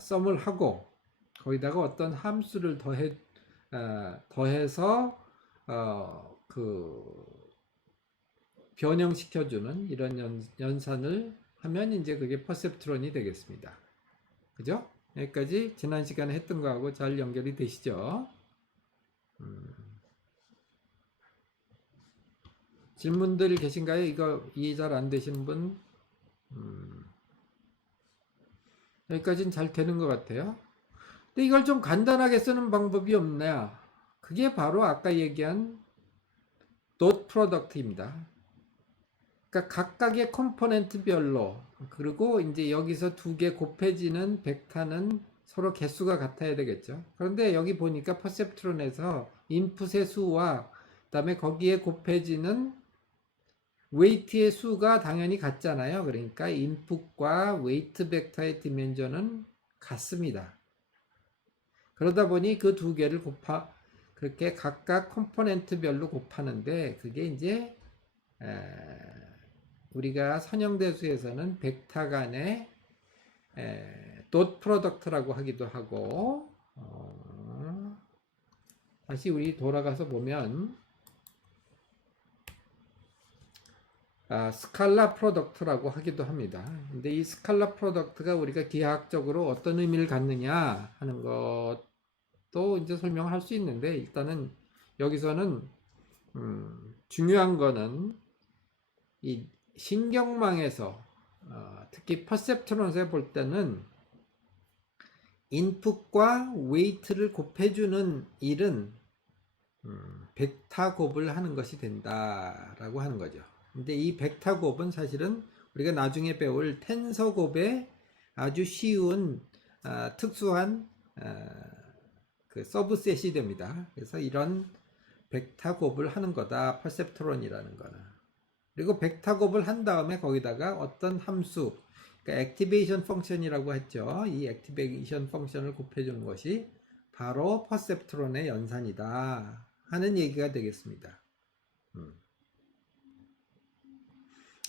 썸을 하고 거기다가 어떤 함수를 더해서 그 변형시켜주는 이런 연산을 하면 이제 그게 퍼셉트론이 되겠습니다. 그죠? 여기까지 지난 시간에 했던 거하고 잘 연결이 되시죠? 질문들 계신가요? 이거 이해 잘 안 되시는 분? 여기까지는 잘 되는 것 같아요. 근데 이걸 좀 간단하게 쓰는 방법이 없냐? 그게 바로 아까 얘기한 닷 프로덕트입니다. 그러니까 각각의 컴포넌트별로 그리고 이제 여기서 두 개 곱해지는 벡터는 서로 개수가 같아야 되겠죠. 그런데 여기 보니까 퍼셉트론에서 인풋의 수와 그다음에 거기에 곱해지는 웨이트의 수가 당연히 같잖아요. 그러니까 인풋과 웨이트 벡터의 디멘전은 같습니다. 그러다 보니 그 두 개를 그렇게 각각 컴포넌트별로 곱하는데 그게 이제 우리가 선형대수에서는 벡터 간의 닷 프로덕트라고 하기도 하고 다시 우리 돌아가서 보면 스칼라 프로덕트라고 하기도 합니다. 근데 이 스칼라 프로덕트가 우리가 기하학적으로 어떤 의미를 갖느냐 하는 것도 이제 설명할 수 있는데 일단은 여기서는 중요한 거는 이 신경망에서 특히 퍼셉트론에서 볼 때는 인풋과 웨이트를 곱해주는 일은 벡터 곱을 하는 것이 된다라고 하는 거죠. 근데 이 벡터 곱은 사실은 우리가 나중에 배울 텐서 곱의 아주 쉬운 특수한 그 서브셋이 됩니다. 그래서 이런 벡터 곱을 하는 거다. 퍼셉트론이라는 거는. 그리고 벡터 곱을 한 다음에 거기다가 어떤 함수 그러니까 액티베이션 펑션이라고 했죠. 이 액티베이션 펑션을 곱해주는 것이 바로 퍼셉트론의 연산이다 하는 얘기가 되겠습니다.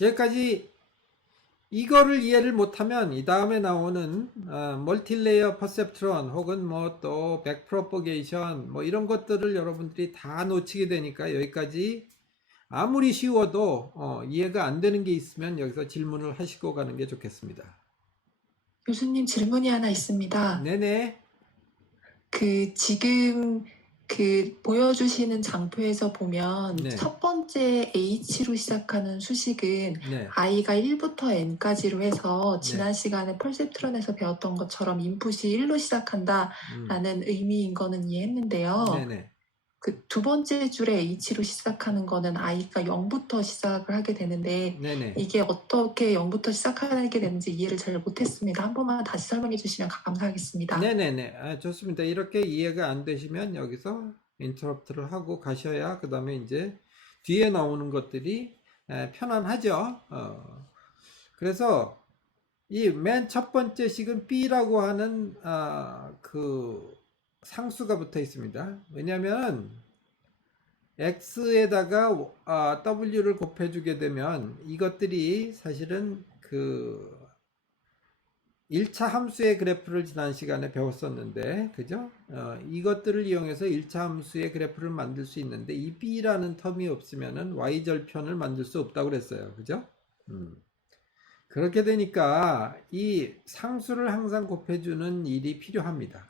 여기까지 이거를 이해를 못하면 이 다음에 나오는 멀티레이어 퍼셉트론 혹은 뭐 또 백프로퍼게이션 뭐 이런 것들을 여러분들이 다 놓치게 되니까 여기까지 아무리 쉬워도 이해가 안 되는 게 있으면 여기서 질문을 하시고 가는 게 좋겠습니다. 교수님 질문이 하나 있습니다. 네네. 지금 보여주시는 장표에서 보면 네. 첫 번째 H로 시작하는 수식은 네. i가 1부터 n까지로 해서 지난 네. 시간에 퍼셉트론에서 배웠던 것처럼 인풋이 1로 시작한다라는 의미인 거는 이해했는데요. 네네. 두 번째 줄에 H로 시작하는 거는 i가 0부터 시작을 하게 되는데 네네. 이게 어떻게 0부터 시작하게 되는지 이해를 잘 못했습니다. 한 번만 다시 설명해 주시면 감사하겠습니다. 네네네. 좋습니다. 이렇게 이해가 안 되시면 여기서 인터럽트를 하고 가셔야 그 다음에 이제 뒤에 나오는 것들이 편안하죠. 그래서 이 맨 첫 번째 식은 B라고 하는 그 상수가 붙어 있습니다. 왜냐하면 X에다가 W를 곱해주게 되면 이것들이 사실은 그 1차 함수의 그래프를 지난 시간에 배웠었는데, 그죠? 이것들을 이용해서 1차 함수의 그래프를 만들 수 있는데, 이 B라는 텀이 없으면은 Y절편을 만들 수 없다고 그랬어요. 그죠? 그렇게 되니까 이 상수를 항상 곱해주는 일이 필요합니다.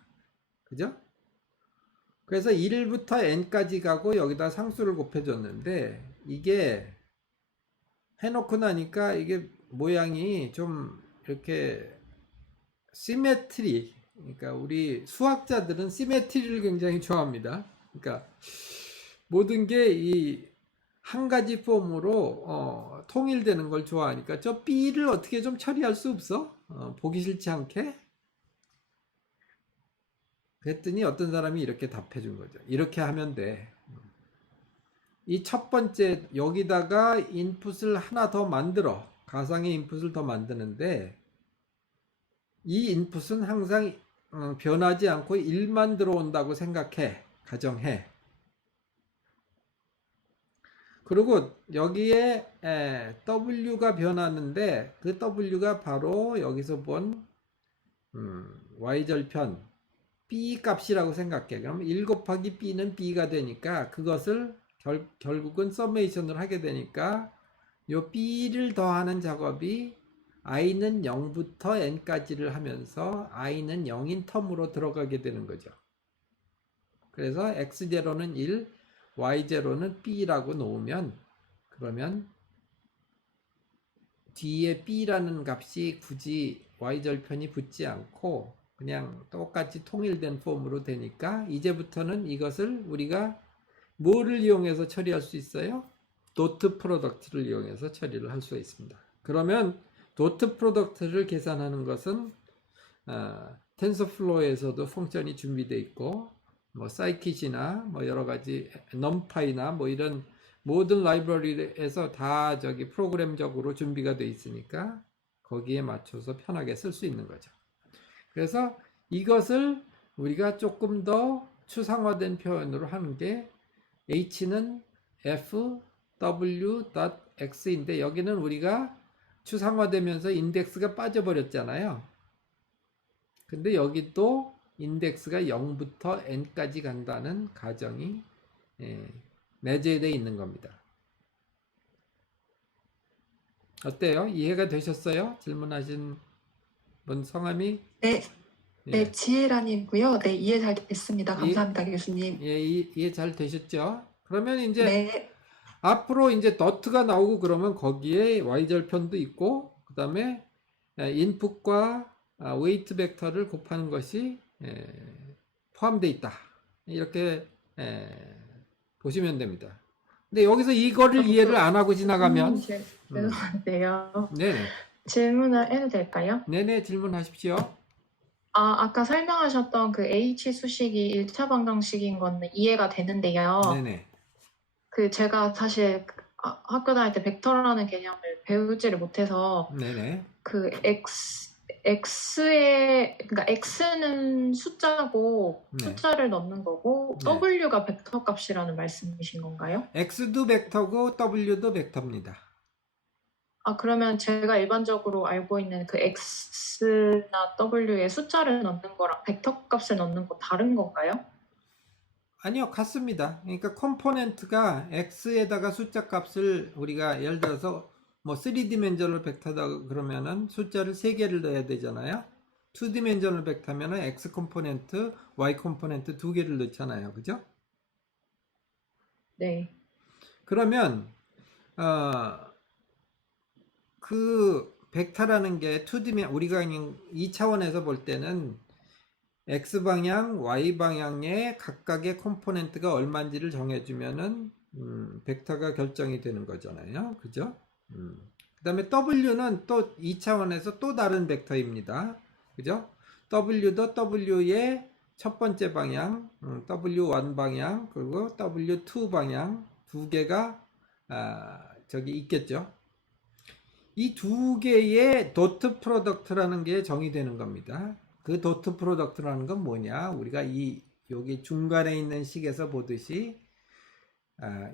그죠? 그래서 1부터 n까지 가고 여기다 상수를 곱해줬는데 이게 해놓고 나니까 이게 모양이 좀 이렇게 시메트리, 그러니까 우리 수학자들은 시메트리를 굉장히 좋아합니다. 그러니까 모든 게 이 한 가지 폼으로 통일되는 걸 좋아하니까 저 B를 어떻게 좀 처리할 수 없어? 보기 싫지 않게? 그랬더니 어떤 사람이 이렇게 답해 준 거죠. 이렇게 하면 돼. 이 첫 번째 여기다가 인풋을 하나 더 만들어. 가상의 인풋을 더 만드는데 이 인풋은 항상 변하지 않고 1만 들어온다고 생각해. 가정해. 그리고 여기에 W가 변하는데 그 W가 바로 여기서 본 Y절편 B 값이라고 생각해. 그럼 1 곱하기 B는 B가 되니까 그것을 결국은 서메이션을 하게 되니까 요 B를 더하는 작업이 i는 0부터 n까지를 하면서 i는 0인 텀으로 들어가게 되는 거죠. 그래서 x0는 1, y0는 b라고 놓으면 그러면 뒤에 b라는 값이 굳이 y절편이 붙지 않고 그냥 똑같이 통일된 폼으로 되니까 이제부터는 이것을 우리가 뭐를 이용해서 처리할 수 있어요? 도트 프로덕트를 이용해서 처리를 할 수 있습니다. 그러면 도트 프로덕트를 계산하는 것은 텐서플로우에서도 펑션이 준비되어 있고 뭐 사이킷이나 뭐 여러 가지 넘파이나 뭐 이런 모든 라이브러리에서 다 저기 프로그램적으로 준비가 되어 있으니까 거기에 맞춰서 편하게 쓸 수 있는 거죠. 그래서 이것을 우리가 조금 더 추상화된 표현으로 하는 게 h는 fw.x인데 여기는 우리가 추상화되면서 인덱스가 빠져버렸잖아요. 근데 여기도 인덱스가 0부터 n까지 간다는 가정이 내재되어 있는 겁니다. 어때요? 이해가 되셨어요? 질문하신 분 성함이? 네, 예. 지혜란이고요. 네, 이해 잘 됐습니다. 감사합니다, 교수님. 예, 이해 잘 되셨죠? 그러면 이제 네, 앞으로 이제 더트가 나오고 그러면 거기에 y절편도 있고 그 다음에 인풋과 웨이트 벡터를 곱하는 것이 포함되어 있다. 이렇게 보시면 됩니다. 근데 여기서 이거를 이해를 안 하고 지나가면 죄송한데요. 네네. 질문을 해도 될까요? 네네, 질문하십시오. 아까 설명하셨던 그 H 수식이 1차 방정식인 건 이해가 되는데요. 네네. 제가 사실 학교 다닐 때 벡터라는 개념을 배우지를 못해서 네네. 그 그러니까 x는 숫자고 네. 숫자를 넣는 거고 네. w가 벡터 값이라는 말씀이신 건가요? x도 벡터고 w도 벡터입니다. 그러면 제가 일반적으로 알고 있는 그 x나 w에 숫자를 넣는 거랑 벡터 값을 넣는 거 다른 건가요? 아니요, 같습니다. 그러니까 컴포넌트가 x에다가 숫자 값을 우리가 예를 들어서 뭐 3디멘전al 벡터다 그러면은 숫자를 3개를 넣어야 되잖아요. 2디멘전al 벡터면은 x 컴포넌트, y 컴포넌트 2개를 넣잖아요. 그죠? 네. 그러면 그 벡터라는 게 2디멘 우리가 그냥 2차원에서 볼 때는 X방향, Y방향의 각각의 컴포넌트가 얼마인지를 정해주면은 벡터가 결정이 되는 거잖아요. 그죠? 그 다음에 W는 또 2차원에서 또 다른 벡터입니다. 그죠? W도 W의 첫 번째 방향, W1 방향, 그리고 W2 방향 두 개가 저기 있겠죠. 이 두 개의 도트 프로덕트라는 게 정의되는 겁니다. 그 도트 프로덕트라는 건 뭐냐? 우리가 여기 중간에 있는 식에서 보듯이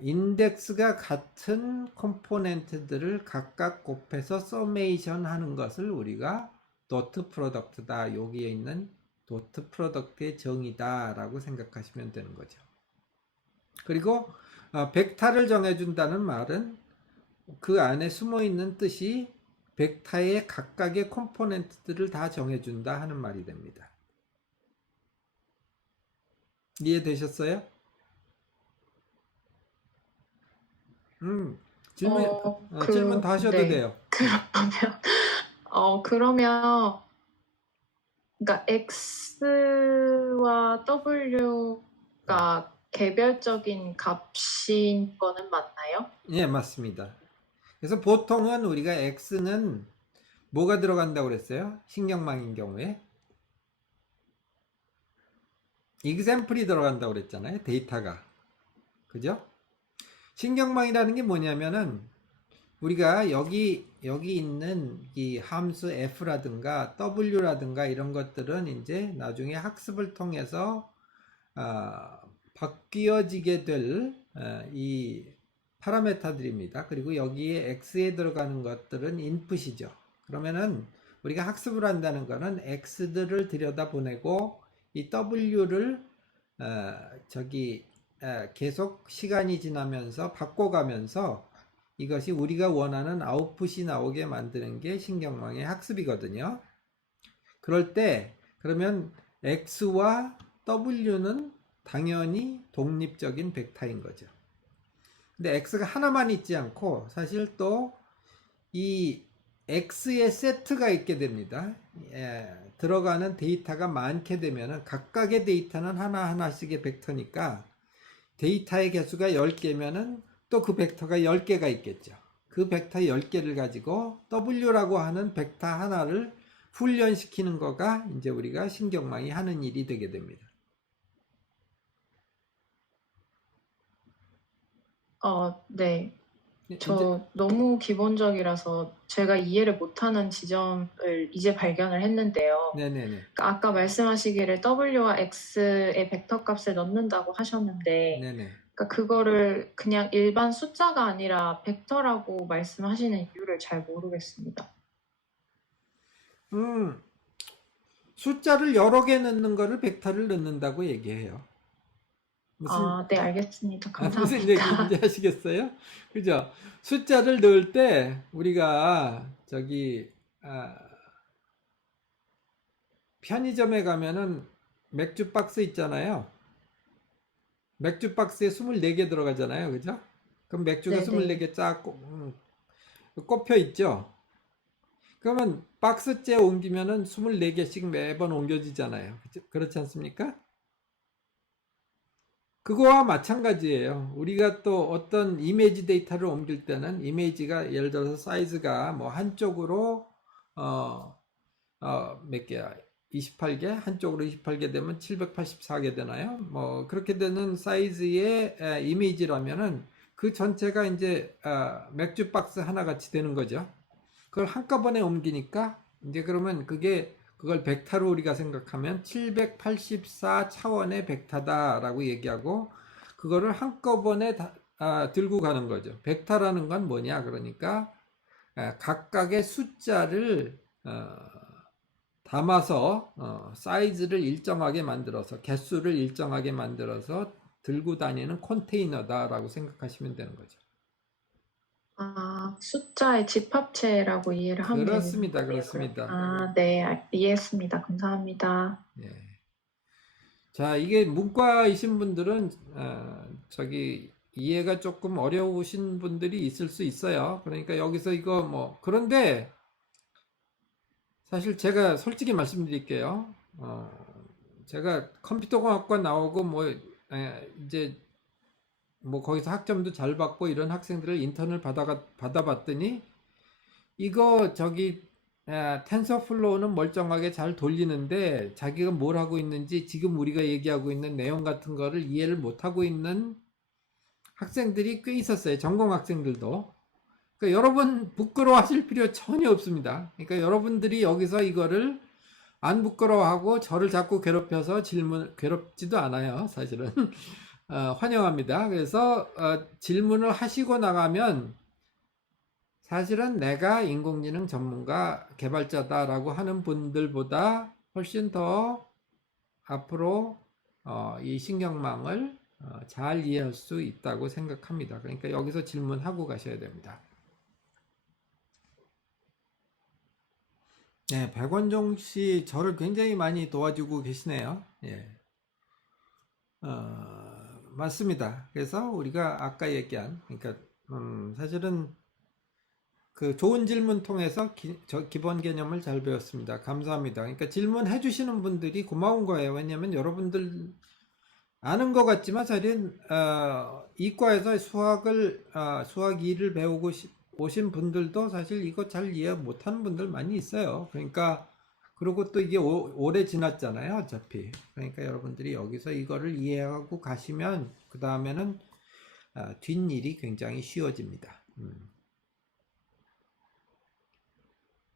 인덱스가 같은 컴포넌트들을 각각 곱해서 서메이션 하는 것을 우리가 도트 프로덕트다. 여기에 있는 도트 프로덕트의 정의다라고 생각하시면 되는 거죠. 그리고 벡터를 정해준다는 말은 그 안에 숨어 있는 뜻이 벡터의 각각의 컴포넌트들을 다 정해준다 하는 말이 됩니다. 이해되셨어요? 질문 더 하셔도 네. 돼요. 그러면 그러니까 x와 w가 개별적인 값인 거는 맞나요? 예, 맞습니다. 그래서 보통은 우리가 x는 뭐가 들어간다고 그랬어요? 신경망인 경우에 example이 들어간다고 그랬잖아요. 데이터가. 그죠? 신경망이라는 게 뭐냐면은 우리가 여기 있는 이 함수 f라든가 w라든가 이런 것들은 이제 나중에 학습을 통해서 바뀌어지게 될 이 파라메타들입니다. 그리고 여기에 x에 들어가는 것들은 인풋이죠. 그러면은 우리가 학습을 한다는 거는 x들을 들여다보내고 이 w를 계속 시간이 지나면서 바꿔가면서 이것이 우리가 원하는 아웃풋이 나오게 만드는 게 신경망의 학습이거든요. 그럴 때 그러면 x와 w는 당연히 독립적인 벡터인 거죠. 근데 x가 하나만 있지 않고 사실 또 이 x의 세트가 있게 됩니다. 들어가는 데이터가 많게 되면 각각의 데이터는 하나하나씩의 벡터니까 데이터의 개수가 10개면은 또 그 벡터가 10개가 있겠죠. 그 벡터 10개를 가지고 w라고 하는 벡터 하나를 훈련시키는 거가 이제 우리가 신경망이 하는 일이 되게 됩니다. 네. 저 너무 기본적이라서 제가 이해를 못하는 지점을 이제 발견을 했는데요. 네네네. 그러니까 아까 말씀하시기를 w와 x의 벡터 값을 넣는다고 하셨는데 네네. 그러니까 그거를 그냥 일반 숫자가 아니라 벡터라고 말씀하시는 이유를 잘 모르겠습니다. 숫자를 여러 개 넣는 거를 벡터를 넣는다고 얘기해요. 네, 알겠습니다. 무슨 감사합니다. 얘기인지 아시겠어요? 그죠? 숫자를 넣을 때 우리가 편의점에 가면은 맥주 박스 있잖아요. 맥주 박스에 24개 들어가잖아요. 그죠? 그럼 맥주가 네네. 24개 쫙 꼽혀 있죠. 그러면 박스째 옮기면은 24개씩 매번 옮겨지잖아요. 그렇지 않습니까? 그거와 마찬가지예요. 우리가 또 어떤 이미지 데이터를 옮길 때는 이미지가 예를 들어서 사이즈가 뭐 한쪽으로 몇 개야? 28개? 한쪽으로 28개 되면 784개 되나요? 뭐 그렇게 되는 사이즈의 이미지라면은 그 전체가 이제 맥주 박스 하나 같이 되는 거죠. 그걸 한꺼번에 옮기니까 이제 그러면 그걸 벡터로 우리가 생각하면 784 차원의 벡터다라고 얘기하고 그거를 한꺼번에 들고 가는 거죠. 벡터라는 건 뭐냐? 그러니까 각각의 숫자를 담아서 사이즈를 일정하게 만들어서 개수를 일정하게 만들어서 들고 다니는 컨테이너다라고 생각하시면 되는 거죠. 아, 숫자의 집합체라고 이해를 하면 되는 그렇습니다. 거네요. 그렇습니다. 아, 네, 이해했습니다. 감사합니다. 예. 자, 이게 문과이신 분들은 이해가 조금 어려우신 분들이 있을 수 있어요. 그러니까 여기서 이거 그런데 사실 제가 솔직히 말씀드릴게요. 제가 컴퓨터공학과 나오고 이제 거기서 학점도 잘 받고 이런 학생들을 인턴을 받아봤더니 이거 텐서플로우는 멀쩡하게 잘 돌리는데 자기가 뭘 하고 있는지 지금 우리가 얘기하고 있는 내용 같은 거를 이해를 못 하고 있는 학생들이 꽤 있었어요. 전공 학생들도. 그러니까 여러분 부끄러워하실 필요 전혀 없습니다. 그러니까 여러분들이 여기서 이거를 안 부끄러워하고 저를 자꾸 괴롭혀서 괴롭지도 않아요. 사실은 환영합니다. 그래서 질문을 하시고 나가면 사실은 내가 인공지능 전문가 개발자다라고 하는 분들보다 훨씬 더 앞으로 이 신경망을 잘 이해할 수 있다고 생각합니다. 그러니까 여기서 질문하고 가셔야 됩니다. 네, 백원종 씨 저를 굉장히 많이 도와주고 계시네요. 예. 맞습니다. 그래서 우리가 아까 얘기한, 그러니까 사실은 그 좋은 질문 통해서 기본 개념을 잘 배웠습니다. 감사합니다. 그러니까 질문해 주시는 분들이 고마운 거예요. 왜냐하면 여러분들 아는 것 같지만 사실은 이과에서 수학 2를 배우고 오신 분들도 사실 이거 잘 이해 못하는 분들 많이 있어요. 그러니까 그리고 또 이게 오래 지났잖아요. 어차피. 그러니까 여러분들이 여기서 이거를 이해하고 가시면 그 다음에는 뒷일이 굉장히 쉬워집니다.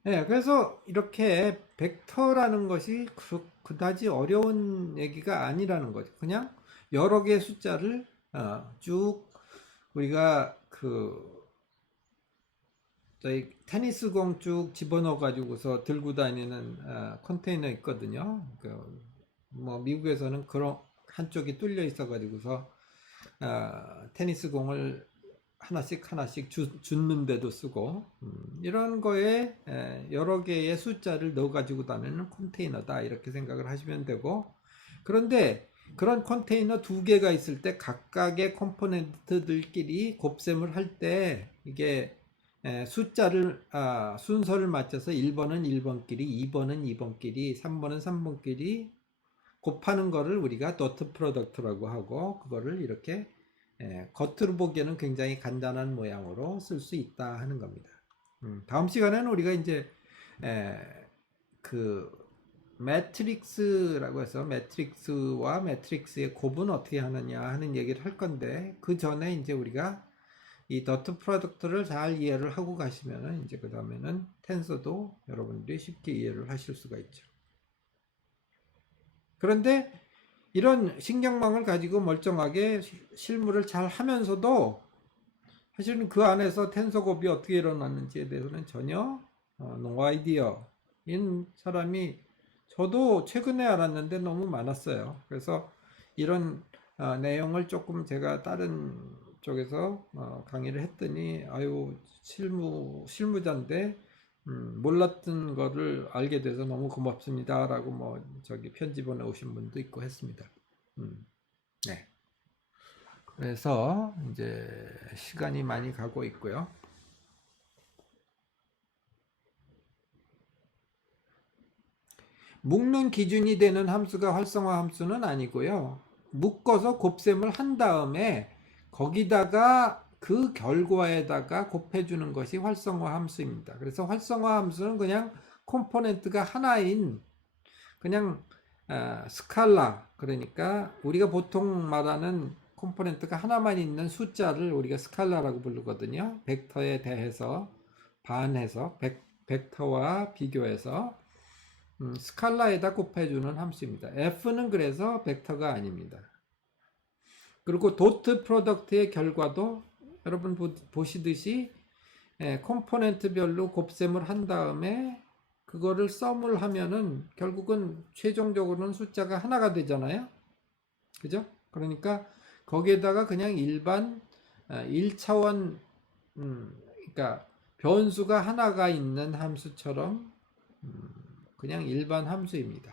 네, 그래서 이렇게 벡터라는 것이 그다지 어려운 얘기가 아니라는 거죠. 그냥 여러 개의 숫자를 쭉 우리가 저희 테니스공 쭉 집어넣어 가지고서 들고 다니는 컨테이너 있거든요. 미국에서는 그런 한쪽이 뚫려 있어 가지고서 테니스공을 하나씩 줍는데도 쓰고 이런 거에 여러 개의 숫자를 넣어 가지고 다니는 컨테이너다 이렇게 생각을 하시면 되고, 그런데 그런 컨테이너 두 개가 있을 때 각각의 컴포넌트들끼리 곱셈을 할 때 이게 순서를 맞춰서 1번은 1번끼리, 2번은 2번끼리, 3번은 3번끼리 곱하는 거를 우리가 도트 프로덕트라고 하고, 그거를 이렇게 겉으로 보기에는 굉장히 간단한 모양으로 쓸 수 있다 하는 겁니다. 다음 시간에는 우리가 이제 매트릭스라고 해서 매트릭스와 매트릭스의 곱은 어떻게 하느냐 하는 얘기를 할 건데, 그 전에 이제 우리가 이 도트 프로덕트를 잘 이해를 하고 가시면은 이제 그 다음에는 텐서도 여러분들이 쉽게 이해를 하실 수가 있죠. 그런데 이런 신경망을 가지고 멀쩡하게 실무를 잘 하면서도 사실은 그 안에서 텐서 곱이 어떻게 일어났는지에 대해서는 전혀 no idea인 사람이 저도 최근에 알았는데 너무 많았어요. 그래서 이런 내용을 조금 제가 다른 쪽에서 강의를 했더니 아유 실무자인데 몰랐던 거를 알게 돼서 너무 고맙습니다 라고 편지 보내오신 분도 있고 했습니다. 네. 그래서 이제 시간이 많이 가고 있고요. 묶는 기준이 되는 함수가 활성화 함수는 아니고요. 묶어서 곱셈을 한 다음에 거기다가 그 결과에다가 곱해주는 것이 활성화 함수입니다. 그래서 활성화 함수는 그냥 컴포넌트가 하나인 그냥 스칼라, 그러니까 우리가 보통 말하는 컴포넌트가 하나만 있는 숫자를 우리가 스칼라라고 부르거든요. 벡터에 대해서 반해서 벡터와 비교해서 스칼라에다 곱해주는 함수입니다. f는 그래서 벡터가 아닙니다. 그리고 도트 프로덕트의 결과도 여러분 보시듯이 컴포넌트별로 곱셈을 한 다음에 그거를 썸을 하면은 결국은 최종적으로는 숫자가 하나가 되잖아요. 그죠? 그러니까 거기에다가 그냥 일반 1차원 그러니까 변수가 하나가 있는 함수처럼 그냥 일반 함수입니다.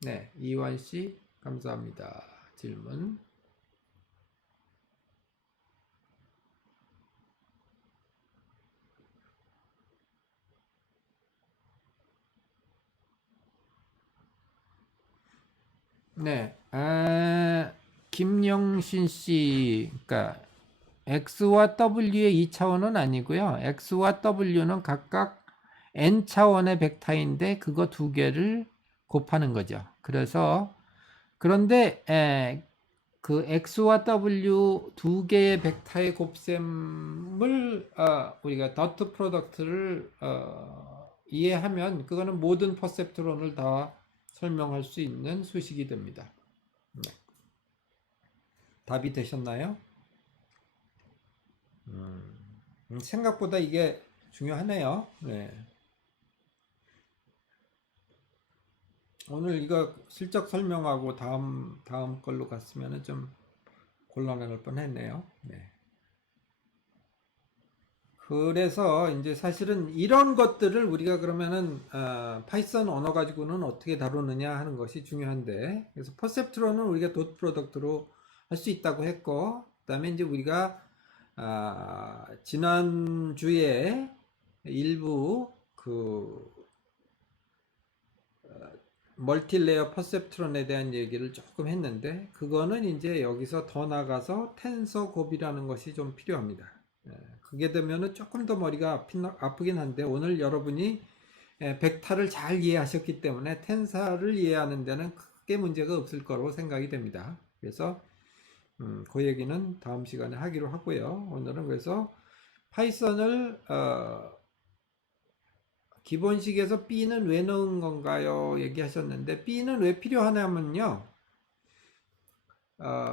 네, 이완 씨 감사합니다. 질문. 네, 김영신 씨, 그러니까 X와 W의 2차원은 아니고요. X와 W는 각각 N차원의 벡터인데 그거 두 개를 곱하는 거죠. 그래서 그런데 그 X와 W 두 개의 벡터의 곱셈을 우리가 더트 프로덕트를 이해하면 그거는 모든 퍼셉트론을 다 설명할 수 있는 수식이 됩니다. 네. 답이 되셨나요? 생각보다 이게 중요하네요. 네. 오늘 이거 슬쩍 설명하고 다음 걸로 갔으면 좀 곤란할 뻔했네요. 네. 그래서 이제 사실은 이런 것들을 우리가 그러면은 파이썬 언어 가지고는 어떻게 다루느냐 하는 것이 중요한데, 그래서 퍼셉트론은 우리가 닷 프로덕트로 할 수 있다고 했고, 그다음에 이제 우리가 지난주에 일부 그 멀티레이어 퍼셉트론에 대한 얘기를 조금 했는데, 그거는 이제 여기서 더 나가서 텐서 곱이라는 것이 좀 필요합니다. 그게 되면은 조금 더 머리가 아프긴 한데, 오늘 여러분이 벡터를 잘 이해하셨기 때문에 텐사를 이해하는 데는 크게 문제가 없을 거라고 생각이 됩니다. 그래서 그 얘기는 다음 시간에 하기로 하고요. 오늘은 그래서 파이썬을 기본식에서 B는 왜 넣은 건가요? 얘기하셨는데, B는 왜 필요하냐면요.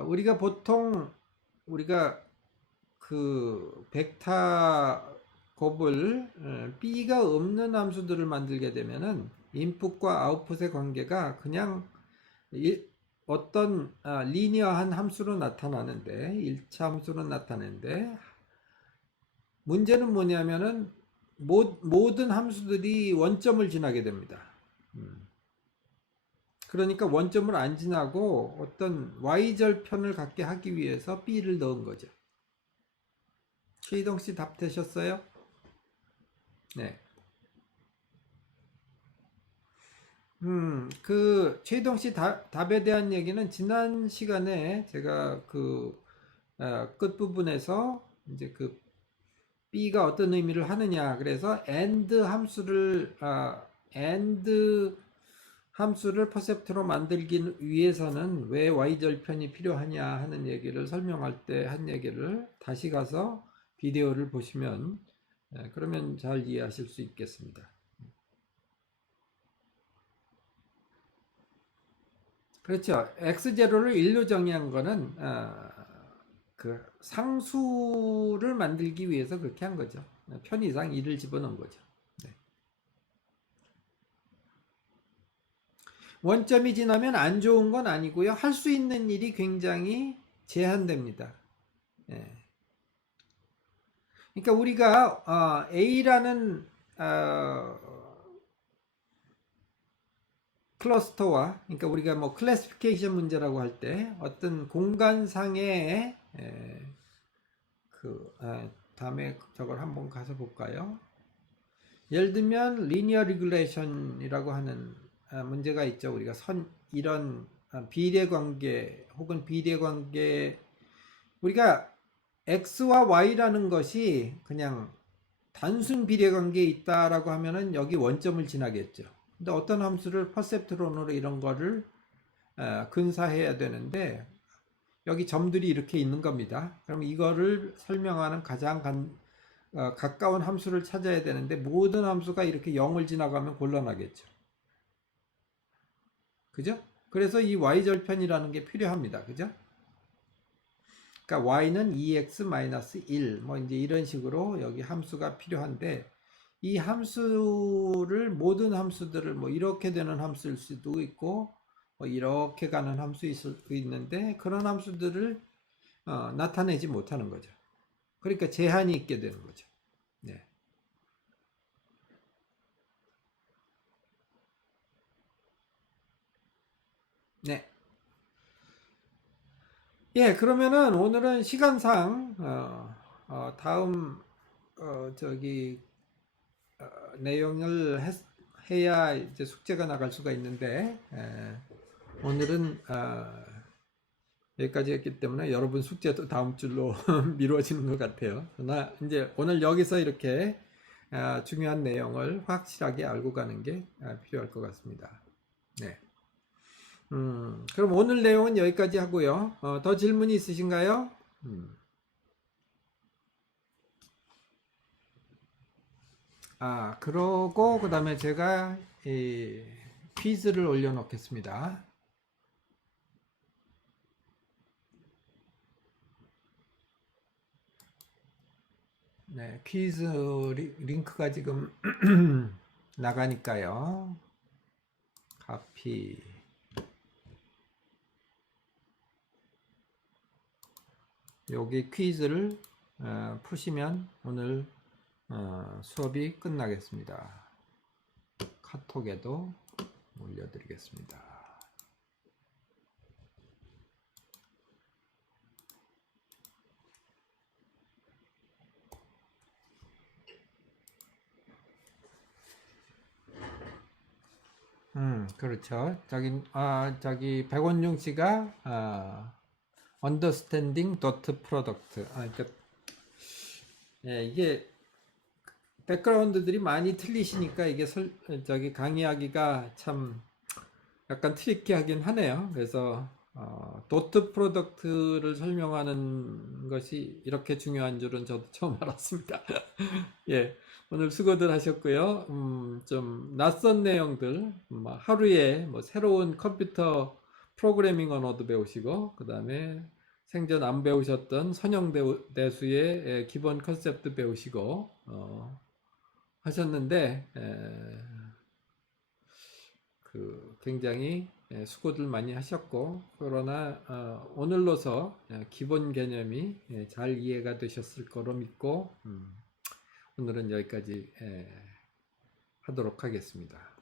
우리가 보통 우리가 그 벡터 곱을 B가 없는 함수들을 만들게 되면은 인풋과 아웃풋의 관계가 그냥 어떤 리니어한 함수로 나타나는데, 1차 함수로 나타나는데, 문제는 뭐냐면은 모든 함수들이 원점을 지나게 됩니다. 그러니까 원점을 안 지나고 어떤 y절편을 갖게 하기 위해서 B를 넣은 거죠. 최희동 씨 답 되셨어요? 네. 그 최희동 씨 답에 대한 얘기는 지난 시간에 제가 그 끝부분에서 이제 그 B가 어떤 의미를 하느냐, 그래서 AND 함수를 퍼셉트로 만들기 위해서는 왜 y절편이 필요하냐 하는 얘기를 설명할 때 한 얘기를 다시 가서 비디오를 보시면 그러면 잘 이해하실 수 있겠습니다. 그렇죠. x0를 1로 정의한 거는 그 상수를 만들기 위해서 그렇게 한 거죠. 편의상 1을 집어넣은 거죠. 네. 원점이 지나면 안 좋은 건 아니고요. 할 수 있는 일이 굉장히 제한됩니다. 네. 그러니까 우리가 A라는 클러스터와, 그러니까 우리가 뭐 클래시피케이션 문제라고 할 때 어떤 공간상의 다음에 저걸 한번 가서 볼까요? 예를 들면 리니어 리귤레이션이라고 하는 문제가 있죠. 우리가 이런 비례관계 혹은 비례관계, 우리가 x와 y라는 것이 그냥 단순 비례관계에 있다라고 하면은 여기 원점을 지나겠죠. 근데 어떤 함수를 퍼셉트론으로 이런 거를 근사해야 되는데, 여기 점들이 이렇게 있는 겁니다. 그럼 이거를 설명하는 가장 가까운 함수를 찾아야 되는데 모든 함수가 이렇게 0을 지나가면 곤란하겠죠. 그죠? 그래서 이 y절편이라는 게 필요합니다. 그죠? 그러니까 y는 2x-1 뭐 이제 이런 식으로 여기 함수가 필요한데 이 함수를 모든 함수들을 뭐 이렇게 되는 함수일 수도 있고 뭐 이렇게 가는 함수일 수도 있는데 그런 함수들을 나타내지 못하는 거죠. 그러니까 제한이 있게 되는 거죠. 네. 네. 예, 그러면은 오늘은 시간상 다음 저기 내용을 해야 이제 숙제가 나갈 수가 있는데 오늘은 여기까지 했기 때문에 여러분 숙제도 다음 주로 미뤄지는 것 같아요. 그러나 이제 오늘 여기서 이렇게 중요한 내용을 확실하게 알고 가는 게 필요할 것 같습니다. 네. 그럼 오늘 내용은 여기까지 하고요. 더 질문이 있으신가요? 그러고 그 다음에 제가 이 퀴즈를 올려놓겠습니다. 네, 퀴즈 링크가 지금 나가니까요. 카피. 여기 퀴즈를 푸시면 오늘 수업이 끝나겠습니다. 카톡에도 올려드리겠습니다. 그렇죠. 저기 백원중 씨가 understanding dot product. 그러니까 예, 이게 백그라운드들이 많이 틀리시니까 이게 저기 강의하기가 참 약간 트리키하긴 하네요. 그래서 도트 프로덕트를 설명하는 것이 이렇게 중요한 줄은 저도 처음 알았습니다. 예, 오늘 수고들 하셨고요. 좀 낯선 내용들, 하루에 뭐 새로운 컴퓨터 프로그래밍 언어도 배우시고, 그 다음에 생전 안 배우셨던 선형대수의 기본 컨셉도 배우시고 하셨는데 굉장히 수고들 많이 하셨고 그러나 오늘로서 기본 개념이 잘 이해가 되셨을 거로 믿고 오늘은 여기까지 하도록 하겠습니다.